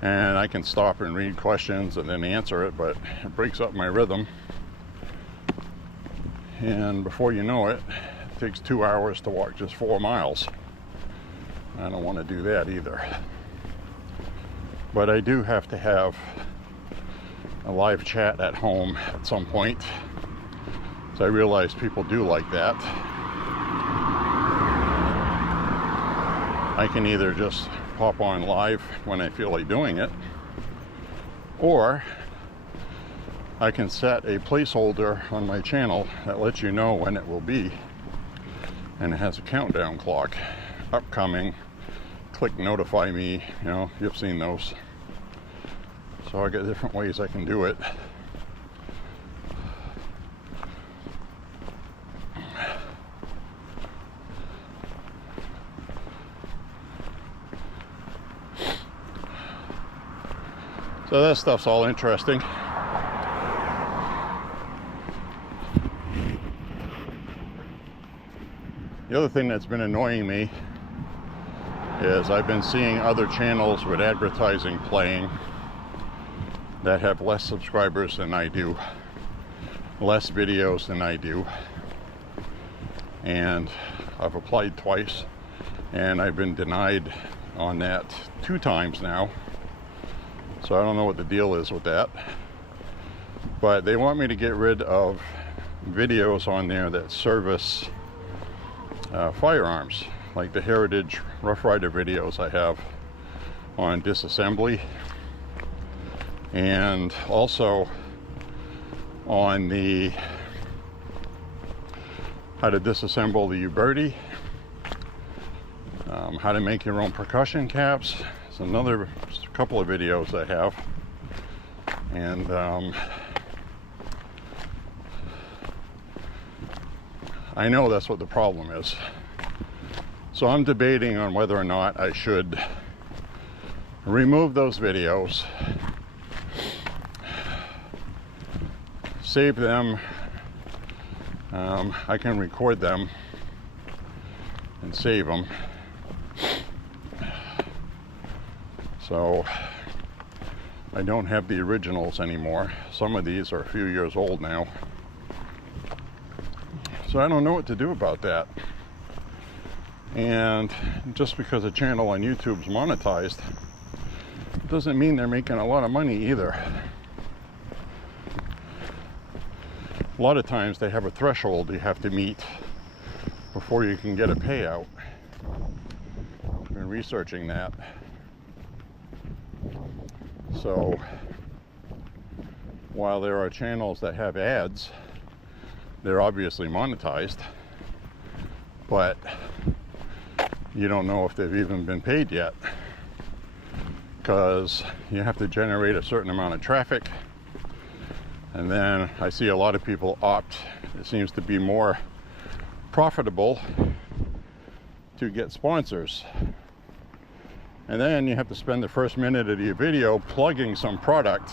And I can stop and read questions and then answer it, but it breaks up my rhythm. And before you know it, it takes 2 hours to walk just 4 miles. I don't want to do that either. But I do have to have a live chat at home at some point. So I realize people do like that. I can either just pop on live when I feel like doing it, or I can set a placeholder on my channel that lets you know when it will be, and it has a countdown clock. Upcoming, click notify me, you know, you've seen those. So I got different ways I can do it. So that stuff's all interesting. The other thing that's been annoying me is I've been seeing other channels with advertising playing that have less subscribers than I do, less videos than I do, and I've applied twice and I've been denied on that 2 times now. So I don't know what the deal is with that, but they want me to get rid of videos on there that service firearms, like the Heritage Rough Rider videos I have on disassembly, and also on the how to disassemble the Uberti, how to make your own percussion caps. It's another couple of videos I have, and I know that's what the problem is. So I'm debating on whether or not I should remove those videos, save them. I can record them and save them. So I don't have the originals anymore. Some of these are a few years old now. So I don't know what to do about that. And just because a channel on YouTube's monetized doesn't mean they're making a lot of money either. A lot of times they have a threshold you have to meet before you can get a payout. I've been researching that. So while there are channels that have ads, they're obviously monetized, but you don't know if they've even been paid yet, because you have to generate a certain amount of traffic. And then I see a lot of people opt, it seems to be more profitable to get sponsors. And then you have to spend the first minute of your video plugging some product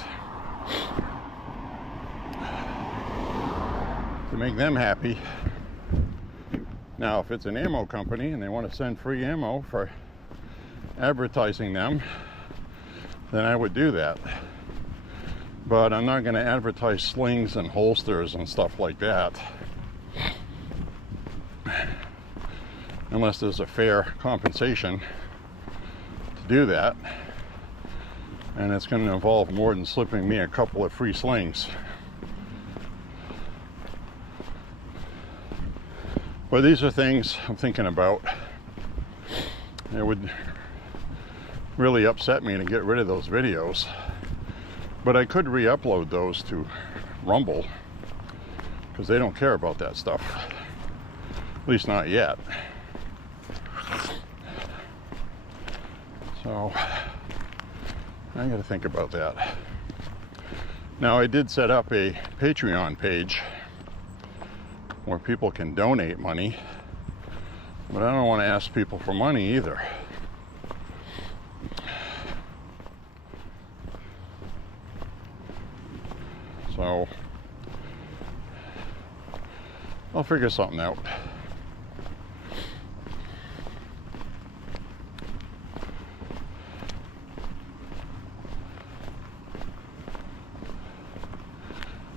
to make them happy. Now, if it's an ammo company and they want to send free ammo for advertising them, then I would do that. But I'm not going to advertise slings and holsters and stuff like that unless there's a fair compensation to do that. And it's going to involve more than slipping me a couple of free slings. But these are things I'm thinking about. It would really upset me to get rid of those videos. But I could re-upload those to Rumble, because they don't care about that stuff. At least not yet. So I gotta think about that. Now, I did set up a Patreon page where people can donate money, but I don't want to ask people for money either. So I'll figure something out.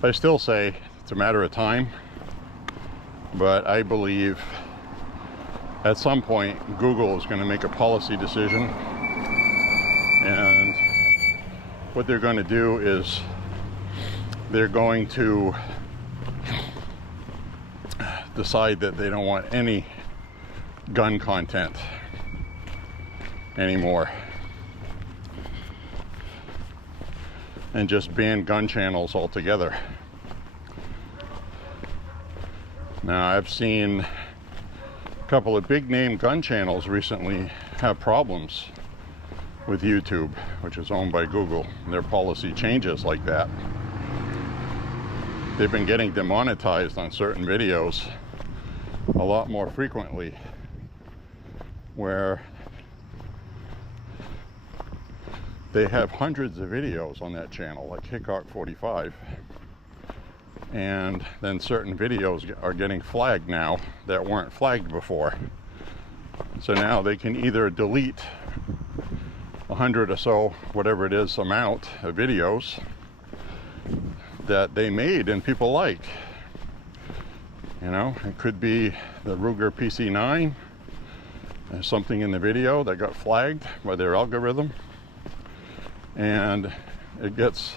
I still say it's a matter of time, but I believe at some point Google is going to make a policy decision, and what they're going to do is they're going to decide that they don't want any gun content anymore and just ban gun channels altogether. Now, I've seen a couple of big name gun channels recently have problems with YouTube, which is owned by Google. Their policy changes like that. They've been getting demonetized on certain videos a lot more frequently, where they have hundreds of videos on that channel, like Hickok 45, and then certain videos are getting flagged now that weren't flagged before. So now they can either delete 100 or so, whatever it is, amount of videos that they made and people like. You know, it could be the Ruger PC9. There's something in the video that got flagged by their algorithm, and it gets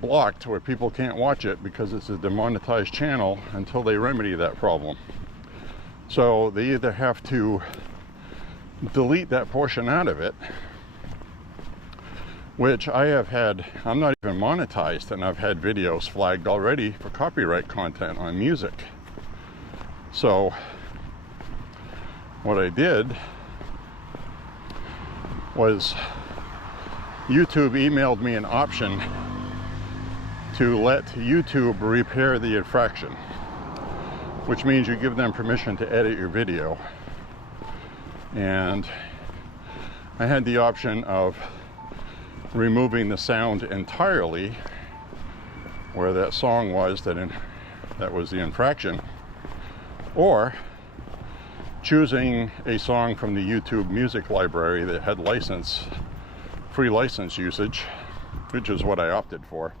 blocked where people can't watch it because it's a demonetized channel until they remedy that problem. So they either have to delete that portion out of it, which I have had. I'm not even monetized, and I've had videos flagged already for copyright content on music. So what I did was YouTube emailed me an option to let YouTube repair the infraction, which means you give them permission to edit your video. And I had the option of removing the sound entirely where that song was that was the infraction, or choosing a song from the YouTube music library that had free license usage, which is what I opted for.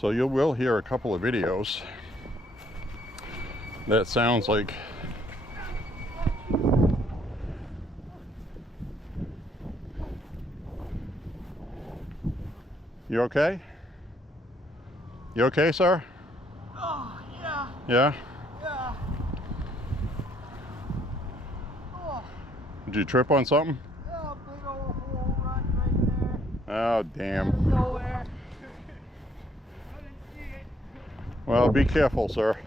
So you will hear a couple of videos that sounds like You okay? You okay, sir? Oh, yeah. Yeah? Yeah. Oh. Did you trip on something? Yeah, big old hole right there. Oh, damn. Nowhere. I didn't see it. Well, be careful, sir.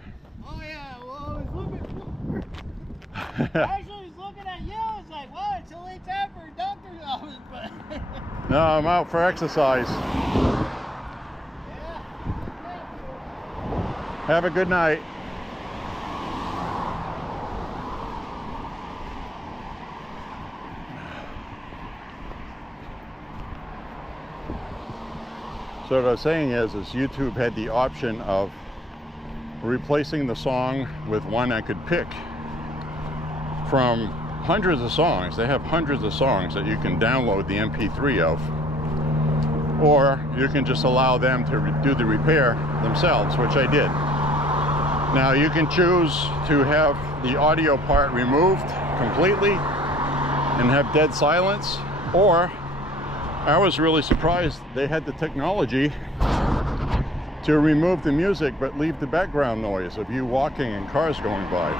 Oh, yeah. Well, I was looking. Actually, I was looking at you. I was like, well, it's a late time for a doctor's office, but. No, I'm out for exercise. Yeah. Have a good night. So what I was saying is YouTube had the option of replacing the song with one I could pick from hundreds of songs. They have hundreds of songs that you can download the MP3 of, or you can just allow them to do the repair themselves, which I did. Now you can choose to have the audio part removed completely and have dead silence, or I was really surprised they had the technology to remove the music but leave the background noise of you walking and cars going by.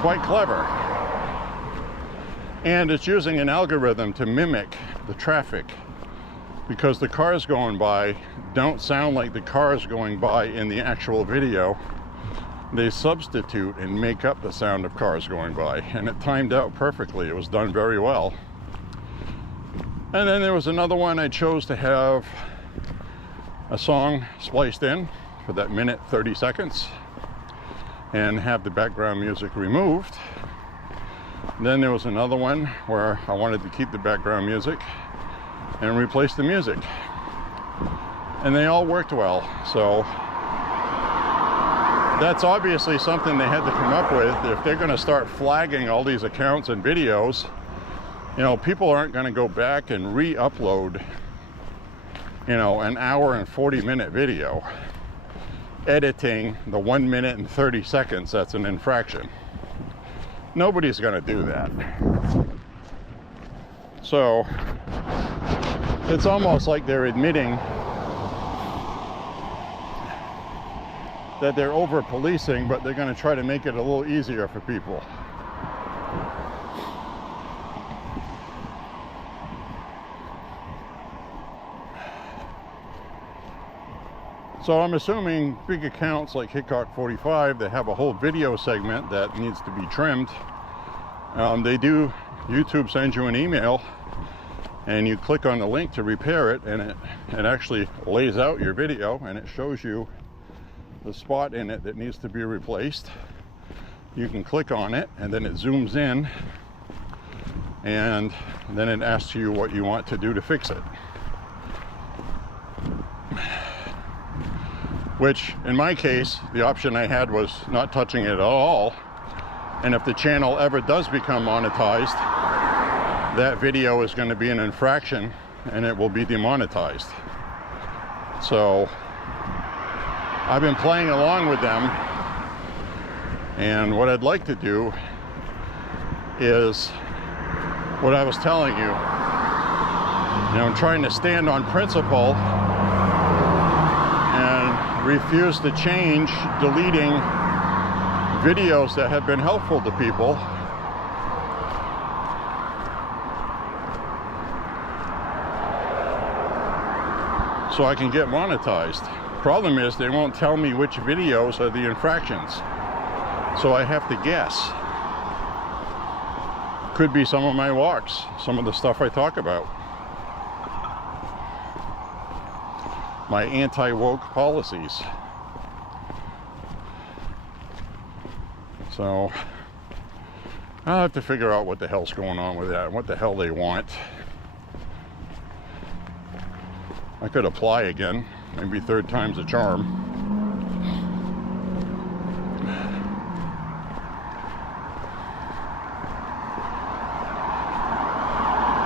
Quite clever. And it's using an algorithm to mimic the traffic, because the cars going by don't sound like the cars going by in the actual video. They substitute and make up the sound of cars going by, and it timed out perfectly. It was done very well. And then there was another one I chose to have a song spliced in for that minute 30 seconds and have the background music removed. Then there was another one where I wanted to keep the background music and replace the music, and they all worked well. So that's obviously something they had to come up with. If they're going to start flagging all these accounts and videos, you know, people aren't going to go back and re-upload, you know, an hour and 40-minute video, editing the 1 minute and 30 seconds. That's an infraction. Nobody's going to do that. So it's almost like they're admitting that they're over policing, but they're going to try to make it a little easier for people. So I'm assuming big accounts like Hickok 45, they have a whole video segment that needs to be trimmed. They do. YouTube sends you an email and you click on the link to repair it, and it actually lays out your video and it shows you the spot in it that needs to be replaced. You can click on it and then it zooms in, and then it asks you what you want to do to fix it. Which, in my case, the option I had was not touching it at all. And if the channel ever does become monetized, that video is going to be an infraction and it will be demonetized. So I've been playing along with them, and what I'd like to do is what I was telling you. You know, I'm trying to stand on principle and refuse to change deleting videos that have been helpful to people. So I can get monetized. Problem is, they won't tell me which videos are the infractions, so I have to guess. Could be some of my walks, some of the stuff I talk about, my anti-woke policies. So I'll have to figure out what the hell's going on with that and what the hell they want. I could apply again, maybe third time's a charm.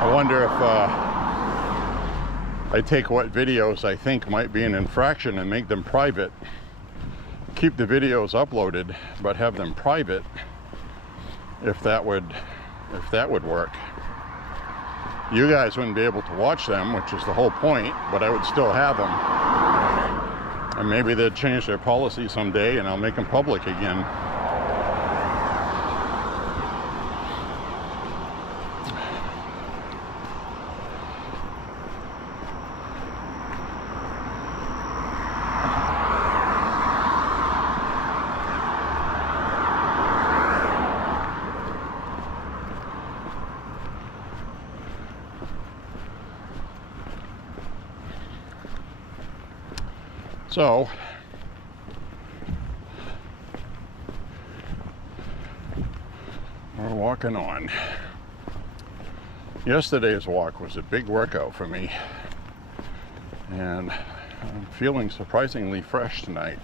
I wonder if I take what videos I think might be an infraction and make them private, keep the videos uploaded but have them private, if that would work. You guys wouldn't be able to watch them, which is the whole point, but I would still have them. And maybe they'd change their policy someday and I'll make them public again. So we're walking on. Yesterday's walk was a big workout for me, and I'm feeling surprisingly fresh tonight,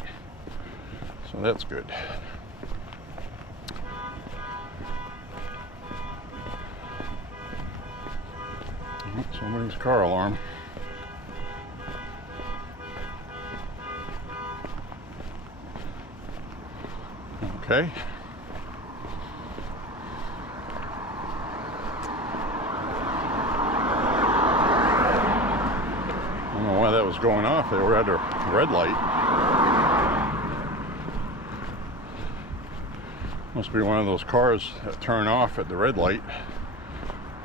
so that's good. Oh, somebody's car alarm. Okay. I don't know why that was going off. They were at a red light. Must be one of those cars that turn off at the red light.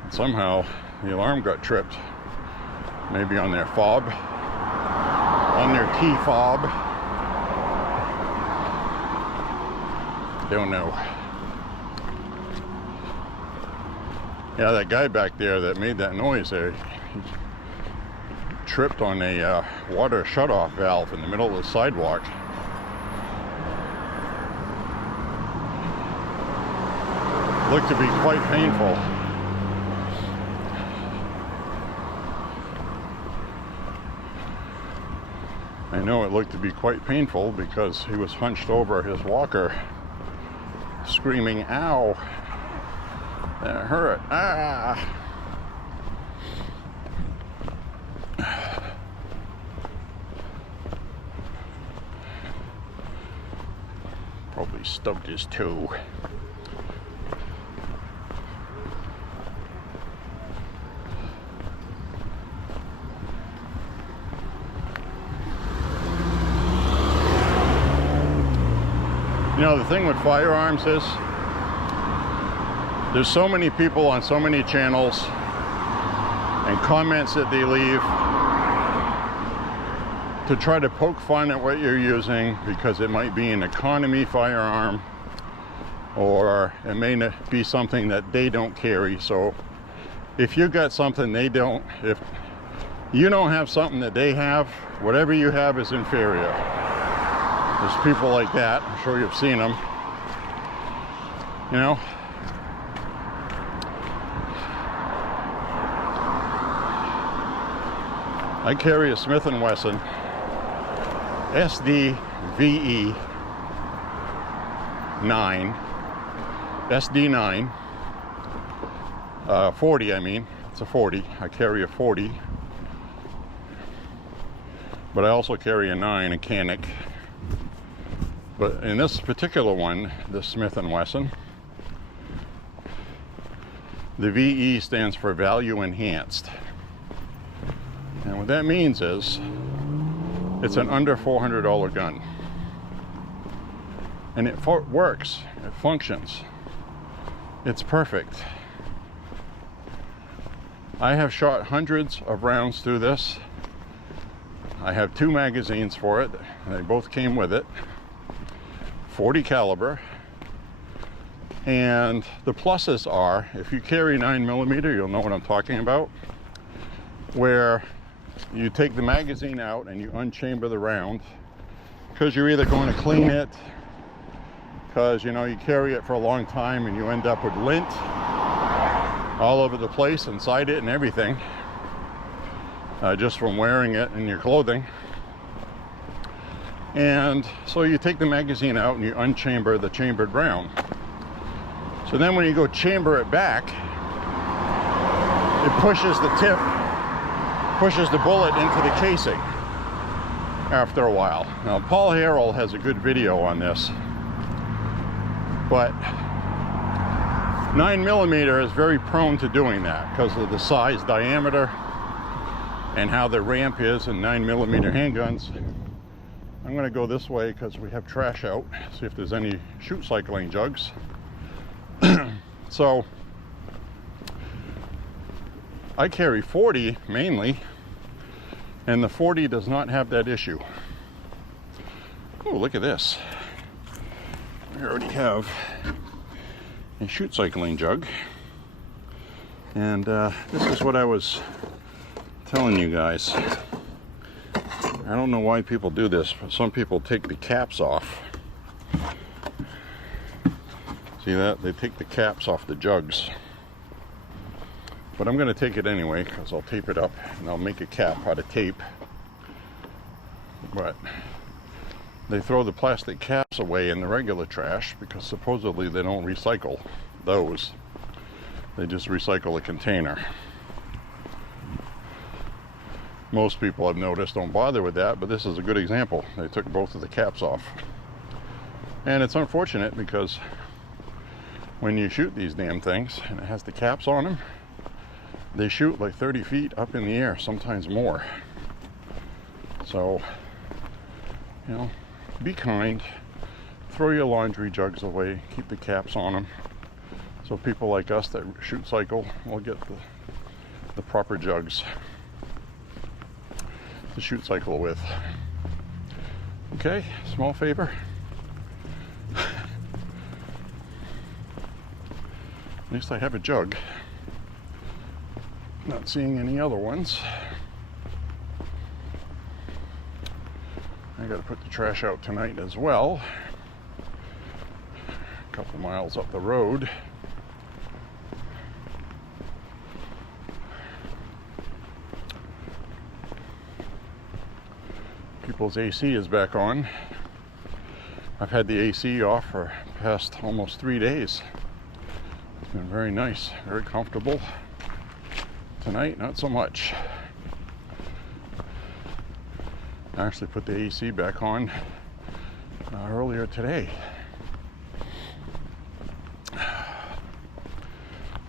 And somehow the alarm got tripped. Maybe on their fob, on their key fob. Don't know. Yeah, that guy back there that made that noise there, he tripped on a water shutoff valve in the middle of the sidewalk. Looked to be quite painful. I know it looked to be quite painful because he was hunched over his walker, screaming, "Ow! That hurt! Ah!" Probably stubbed his toe. You know, the thing with firearms is there's so many people on so many channels and comments that they leave to try to poke fun at what you're using because it might be an economy firearm or it may not be something that they don't carry. So if you got something they don't, if you don't have something that they have, whatever you have is inferior. There's people like that. I'm sure you've seen them. You know? I carry a Smith & Wesson SDVE 9. SD9. 40, I mean. It's a 40. I carry a 40. But I also carry a 9, a Canic. But in this particular one, the Smith & Wesson, the VE stands for Value Enhanced. And what that means is it's an under $400 gun. And it works, it functions, it's perfect. I have shot hundreds of rounds through this. I have 2 magazines for it, they both came with it. 40 caliber, and the pluses are, if you carry 9mm, you'll know what I'm talking about, where you take the magazine out and you unchamber the round, because you're either going to clean it, because you know you carry it for a long time and you end up with lint all over the place inside it and everything, just from wearing it in your clothing. And so you take the magazine out and you unchamber the chambered round. So then when you go chamber it back, it pushes the tip, pushes the bullet into the casing after a while. Now Paul Harrell has a good video on this, but 9mm is very prone to doing that because of the size, diameter, and how the ramp is in 9mm handguns. I'm going to go this way because we have trash out, see if there's any shoot cycling jugs. So I carry 40 mainly, and the 40 does not have that issue. Oh, look at this. We already have a shoot cycling jug, and this is what I was telling you guys. I don't know why people do this, but some people take the caps off. See that? They take the caps off the jugs. But I'm going to take it anyway because I'll tape it up and I'll make a cap out of tape. But they throw the plastic caps away in the regular trash because supposedly they don't recycle those. They just recycle the container. Most people I've noticed don't bother with that, but this is a good example. They took both of the caps off. And it's unfortunate because when you shoot these damn things and it has the caps on them, they shoot like 30 feet up in the air, sometimes more. So, you know, be kind, throw your laundry jugs away, keep the caps on them, so people like us that shoot cycle will get the proper jugs to shoot cycle with. Okay, small favor. At least I have a jug. Not seeing any other ones. I gotta put the trash out tonight as well. A couple miles up the road. People's AC is back on. I've had the AC off for the past almost 3 days. It's been very nice, very comfortable. Tonight, not so much. I actually put the AC back on earlier today.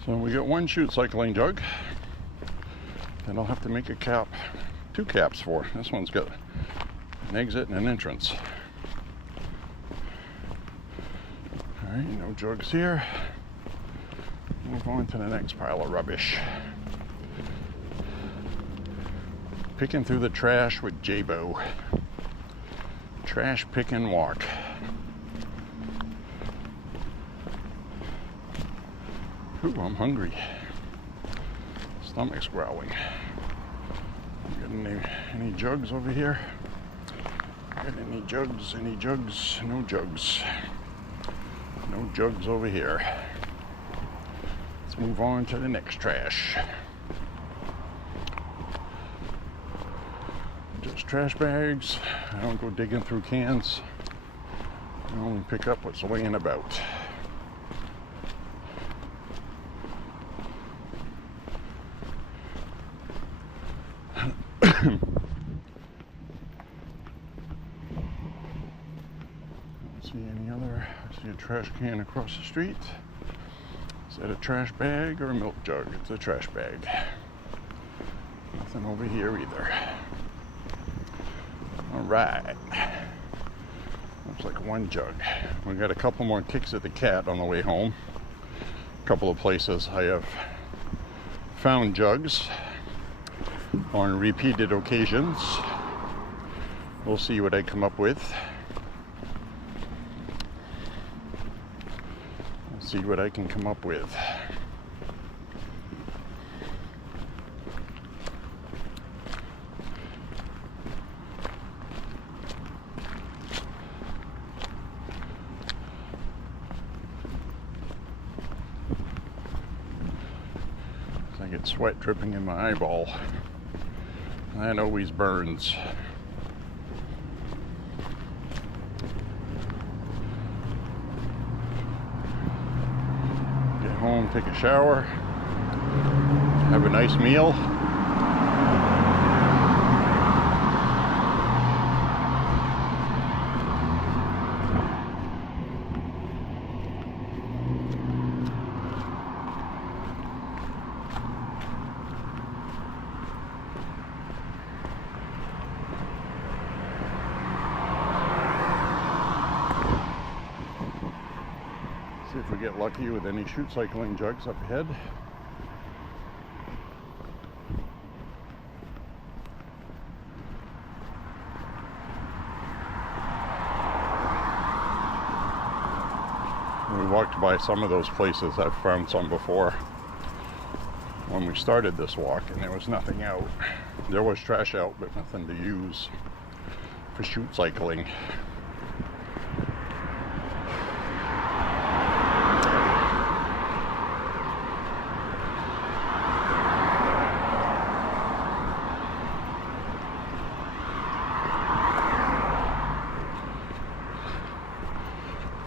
So we got one shoot cycling jug that I'll have to make a cap, 2 caps for. This one's got an exit and an entrance. All right, no jugs here. Move on to the next pile of rubbish. Picking through the trash with J.Beau. Trash pick and walk. Ooh, I'm hungry. Stomach's growling. Got any jugs over here? Got any jugs? Any jugs? No jugs. No jugs over here. Let's move on to the next trash. Just trash bags. I don't go digging through cans. I only pick up what's laying about. See any other? I see a trash can across the street. Is that a trash bag or a milk jug? It's a trash bag. Nothing over here either. All right. Looks like one jug. We got a couple more kicks at the cat on the way home. A couple of places I have found jugs on repeated occasions. We'll see what I come up with. See what I can come up with. I get sweat dripping in my eyeball. That always burns. Home, take a shower, have a nice meal. See if we get lucky with any shoot cycling jugs up ahead. We walked by some of those places. I've found some before when we started this walk, and there was nothing out. There was trash out, but nothing to use for shoot cycling.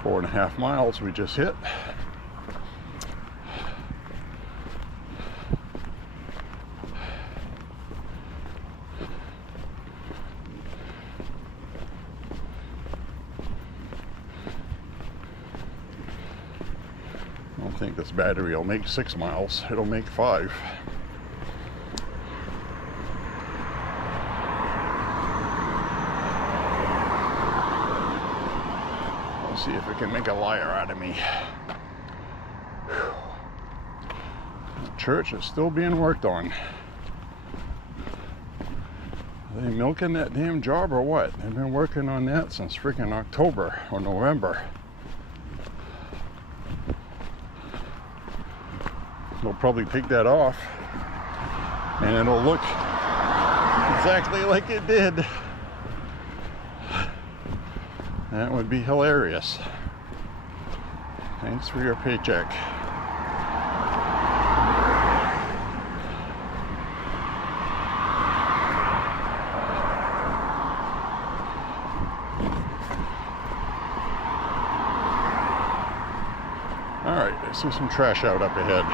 Four and a half miles we just hit. think this battery will make 6 miles. It'll make 5. Let's see if it can make a liar out of me. The church is still being worked on. Are they milking that damn job or what? They've been working on that since freaking October or November. They'll probably take that off and it'll look exactly like it did. That would be hilarious. Thanks for your paycheck. Alright, I see some trash out up ahead.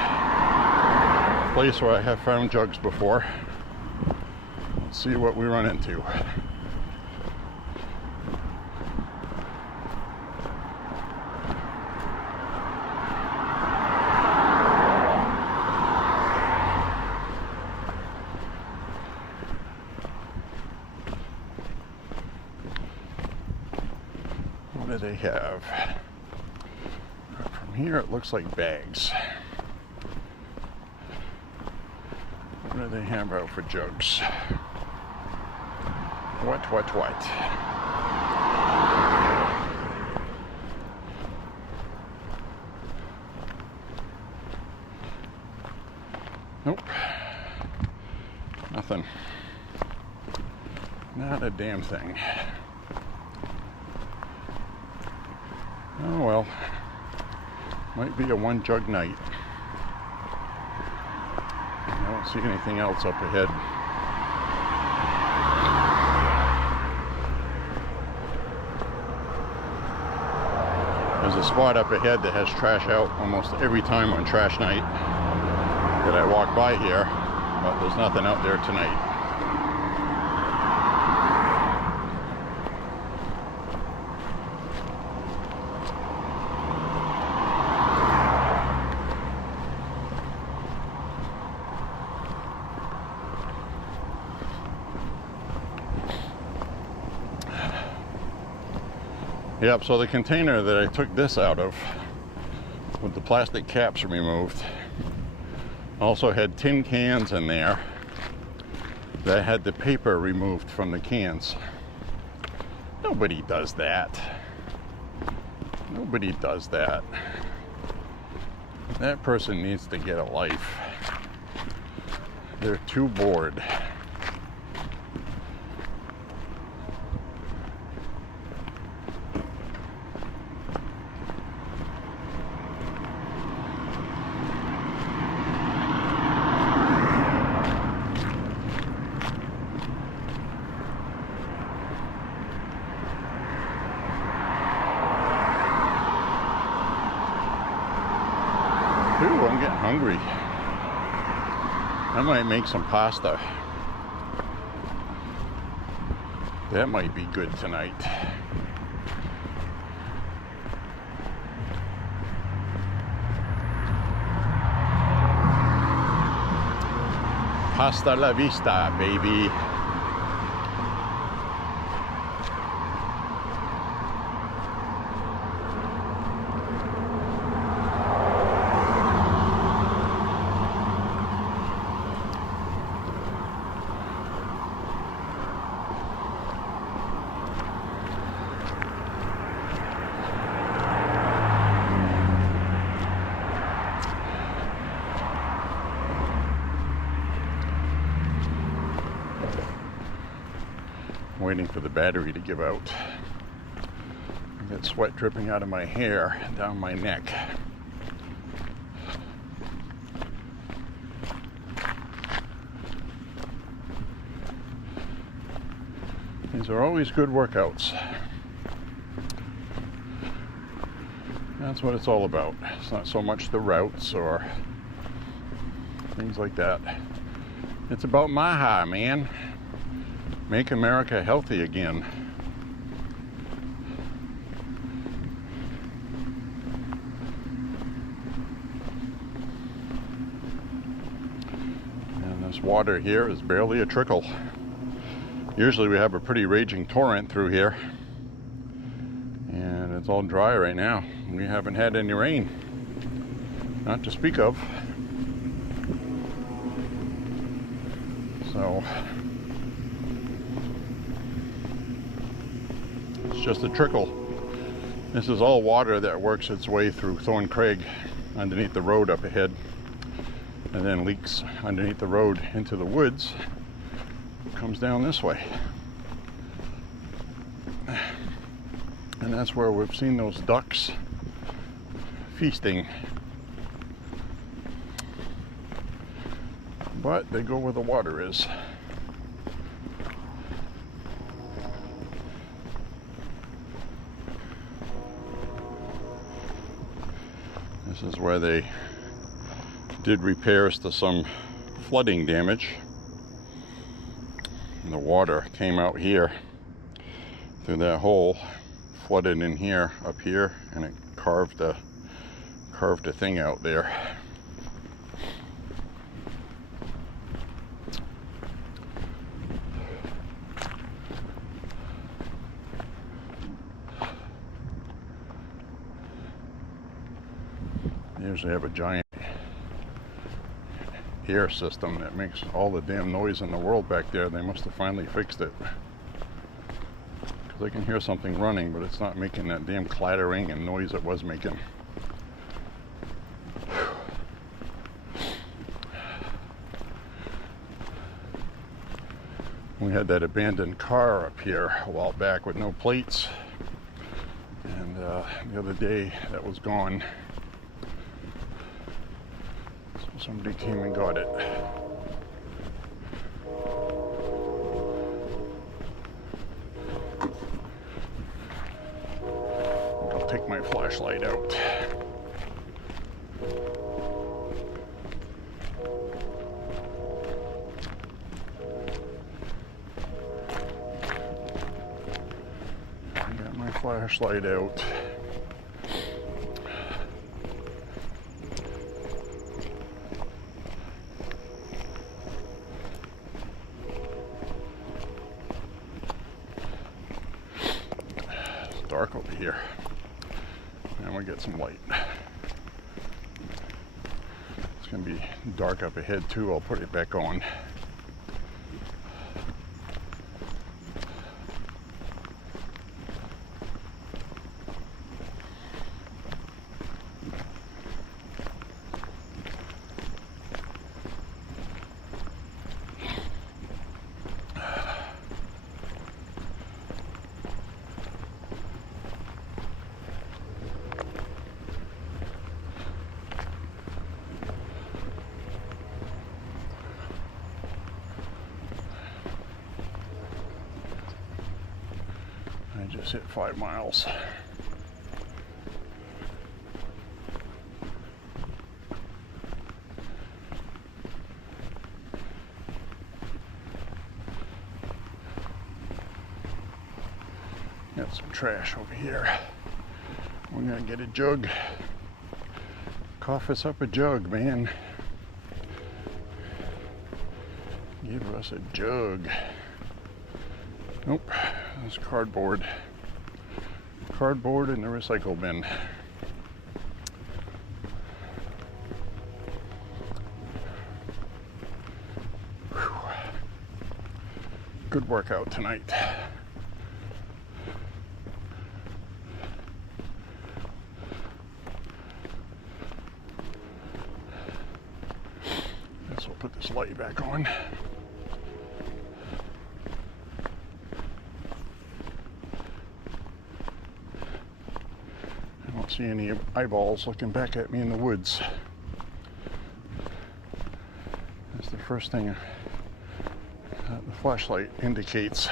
Place where I have found jugs before. Let's see what we run into. What do they have? From here it looks like bags. What do they have out for jugs? What? Nope. Nothing. Not a damn thing. Oh well. Might be a 1 jug night. I don't see anything else up ahead. There's a spot up ahead that has trash out almost every time on trash night that I walk by here, but there's nothing out there tonight. Yep, so the container that I took this out of, with the plastic caps removed, also had tin cans in there that had the paper removed from the cans. Nobody does that. Nobody does that. That person needs to get a life. They're too bored. Ooh, I'm getting hungry. I might make some pasta. That might be good tonight. Hasta la vista, baby. Waiting for the battery to give out. I get sweat dripping out of my hair and down my neck. These are always good workouts. That's what it's all about. It's not so much the routes or things like that. It's about MAHA, man. Make America healthy again. This water here is barely a trickle. Usually we have a pretty raging torrent through here, and it's all dry right now. We haven't had any rain, not to speak of. So it's just a trickle. This is all water that works its way through Thorn Crag underneath the road up ahead, and then leaks underneath the road into the woods. Comes down this way. And that's where we've seen those ducks feasting. But they go where the water is. This is where they did repairs to some flooding damage. And the water came out here through that hole, flooded in here, up here, and it carved a thing out there. They usually have a giant air system that makes all the damn noise in the world back there. They must have finally fixed it, because I can hear something running, but it's not making that damn clattering and noise it was making. We had that abandoned car up here a while back with no plates, and the other day that was gone. Somebody came and got it. I'll take my flashlight out. I got my flashlight out. Dark over here, and we get some light. It's gonna be dark up ahead too. I'll put it back on. I just hit 5 miles. Got some trash over here. We're gonna get a jug. Cough us up a jug, man. Give us a jug. Nope, it's cardboard. Cardboard in the recycle bin. Whew. Good workout tonight. Guess we'll put this light back on. See any eyeballs looking back at me in the woods. That's the first thing the flashlight indicates.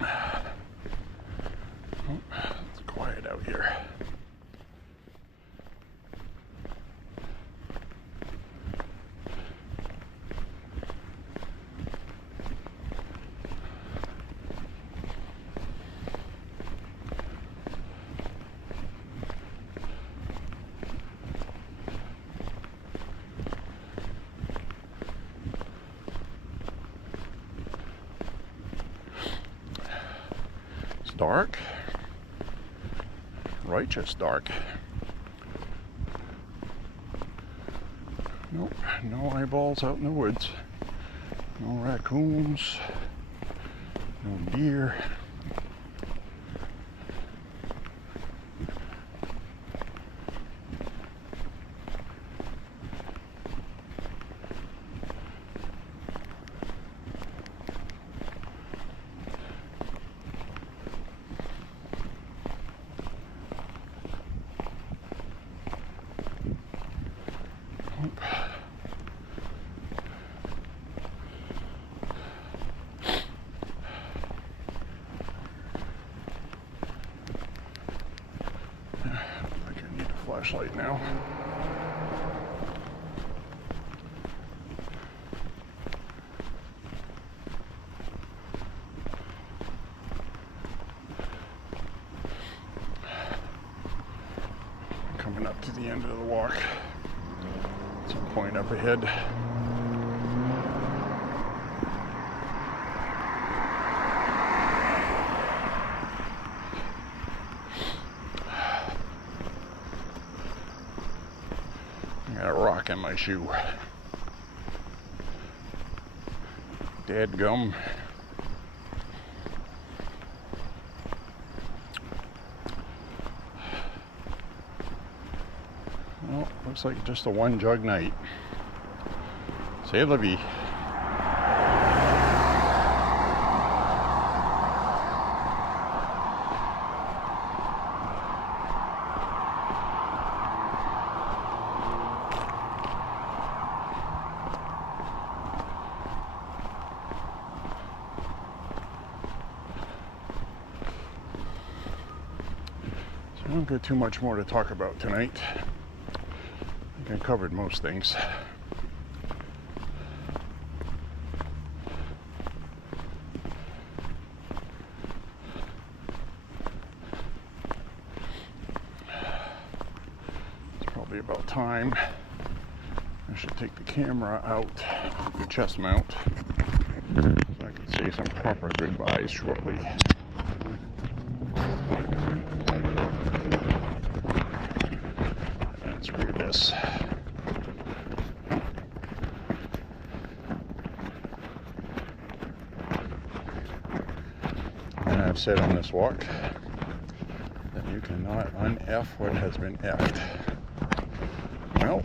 Oh, it's quiet out here. dark. Righteous dark. Nope, no eyeballs out in the woods. No raccoons. No deer. Flashlight now. Coming up to the end of the walk. Some point up ahead. Got a rock in my shoe. Dadgum. Well, looks like just a one jug night. C'est la vie. I don't got too much more to talk about tonight. I think I covered most things. It's probably about time. I should take the camera out, the chest mount, so I can say some proper goodbyes shortly. Screw this. And I've said on this walk that you cannot un-F what has been F'd. Well,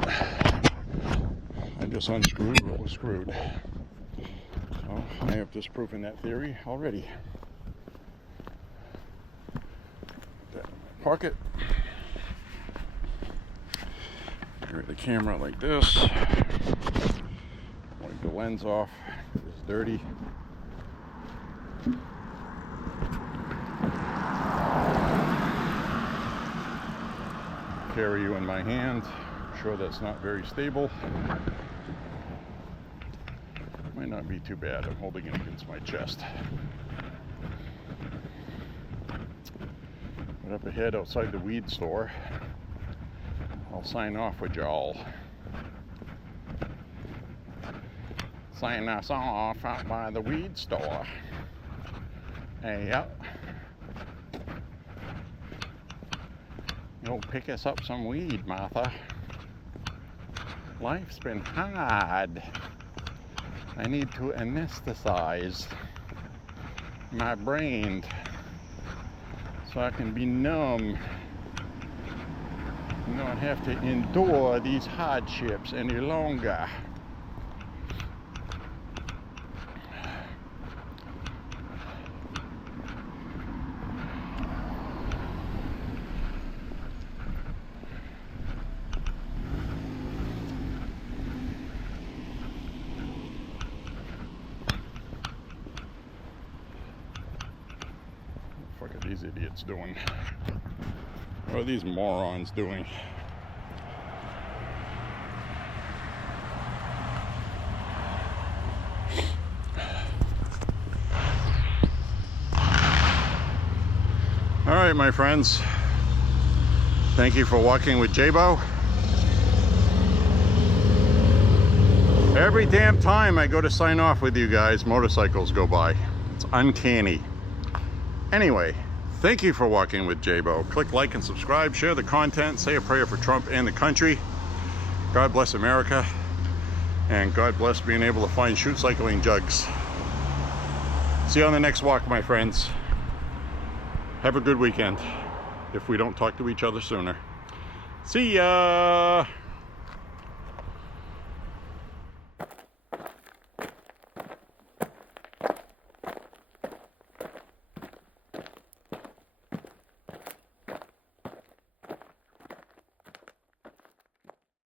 I just unscrewed what was screwed. So I have disproven that theory already. Put that in my pocket. Carry the camera like this. Wipe the lens off. It's dirty. Carry you in my hand. I'm sure that's not very stable. Might not be too bad. I'm holding it against my chest. But up ahead outside the weed store, I'll sign off with y'all. Sign us off out by the weed store. Hey, yep. Go pick us up some weed, Martha. Life's been hard. I need to anesthetize my brain so I can be numb. Not have to endure these hardships any longer. What the fuck are these idiots doing? What are these morons doing? All right, my friends. Thank you for walking with J.Beau. Every damn time I go to sign off with you guys, motorcycles go by. It's uncanny. Anyway, Thank you for walking with J.Beau. Click like and subscribe, share the content, say a prayer for Trump and the country. God bless America, and God bless being able to find shoot cycling jugs. See you on the next walk, my friends. Have a good weekend, if we don't talk to each other sooner. See ya!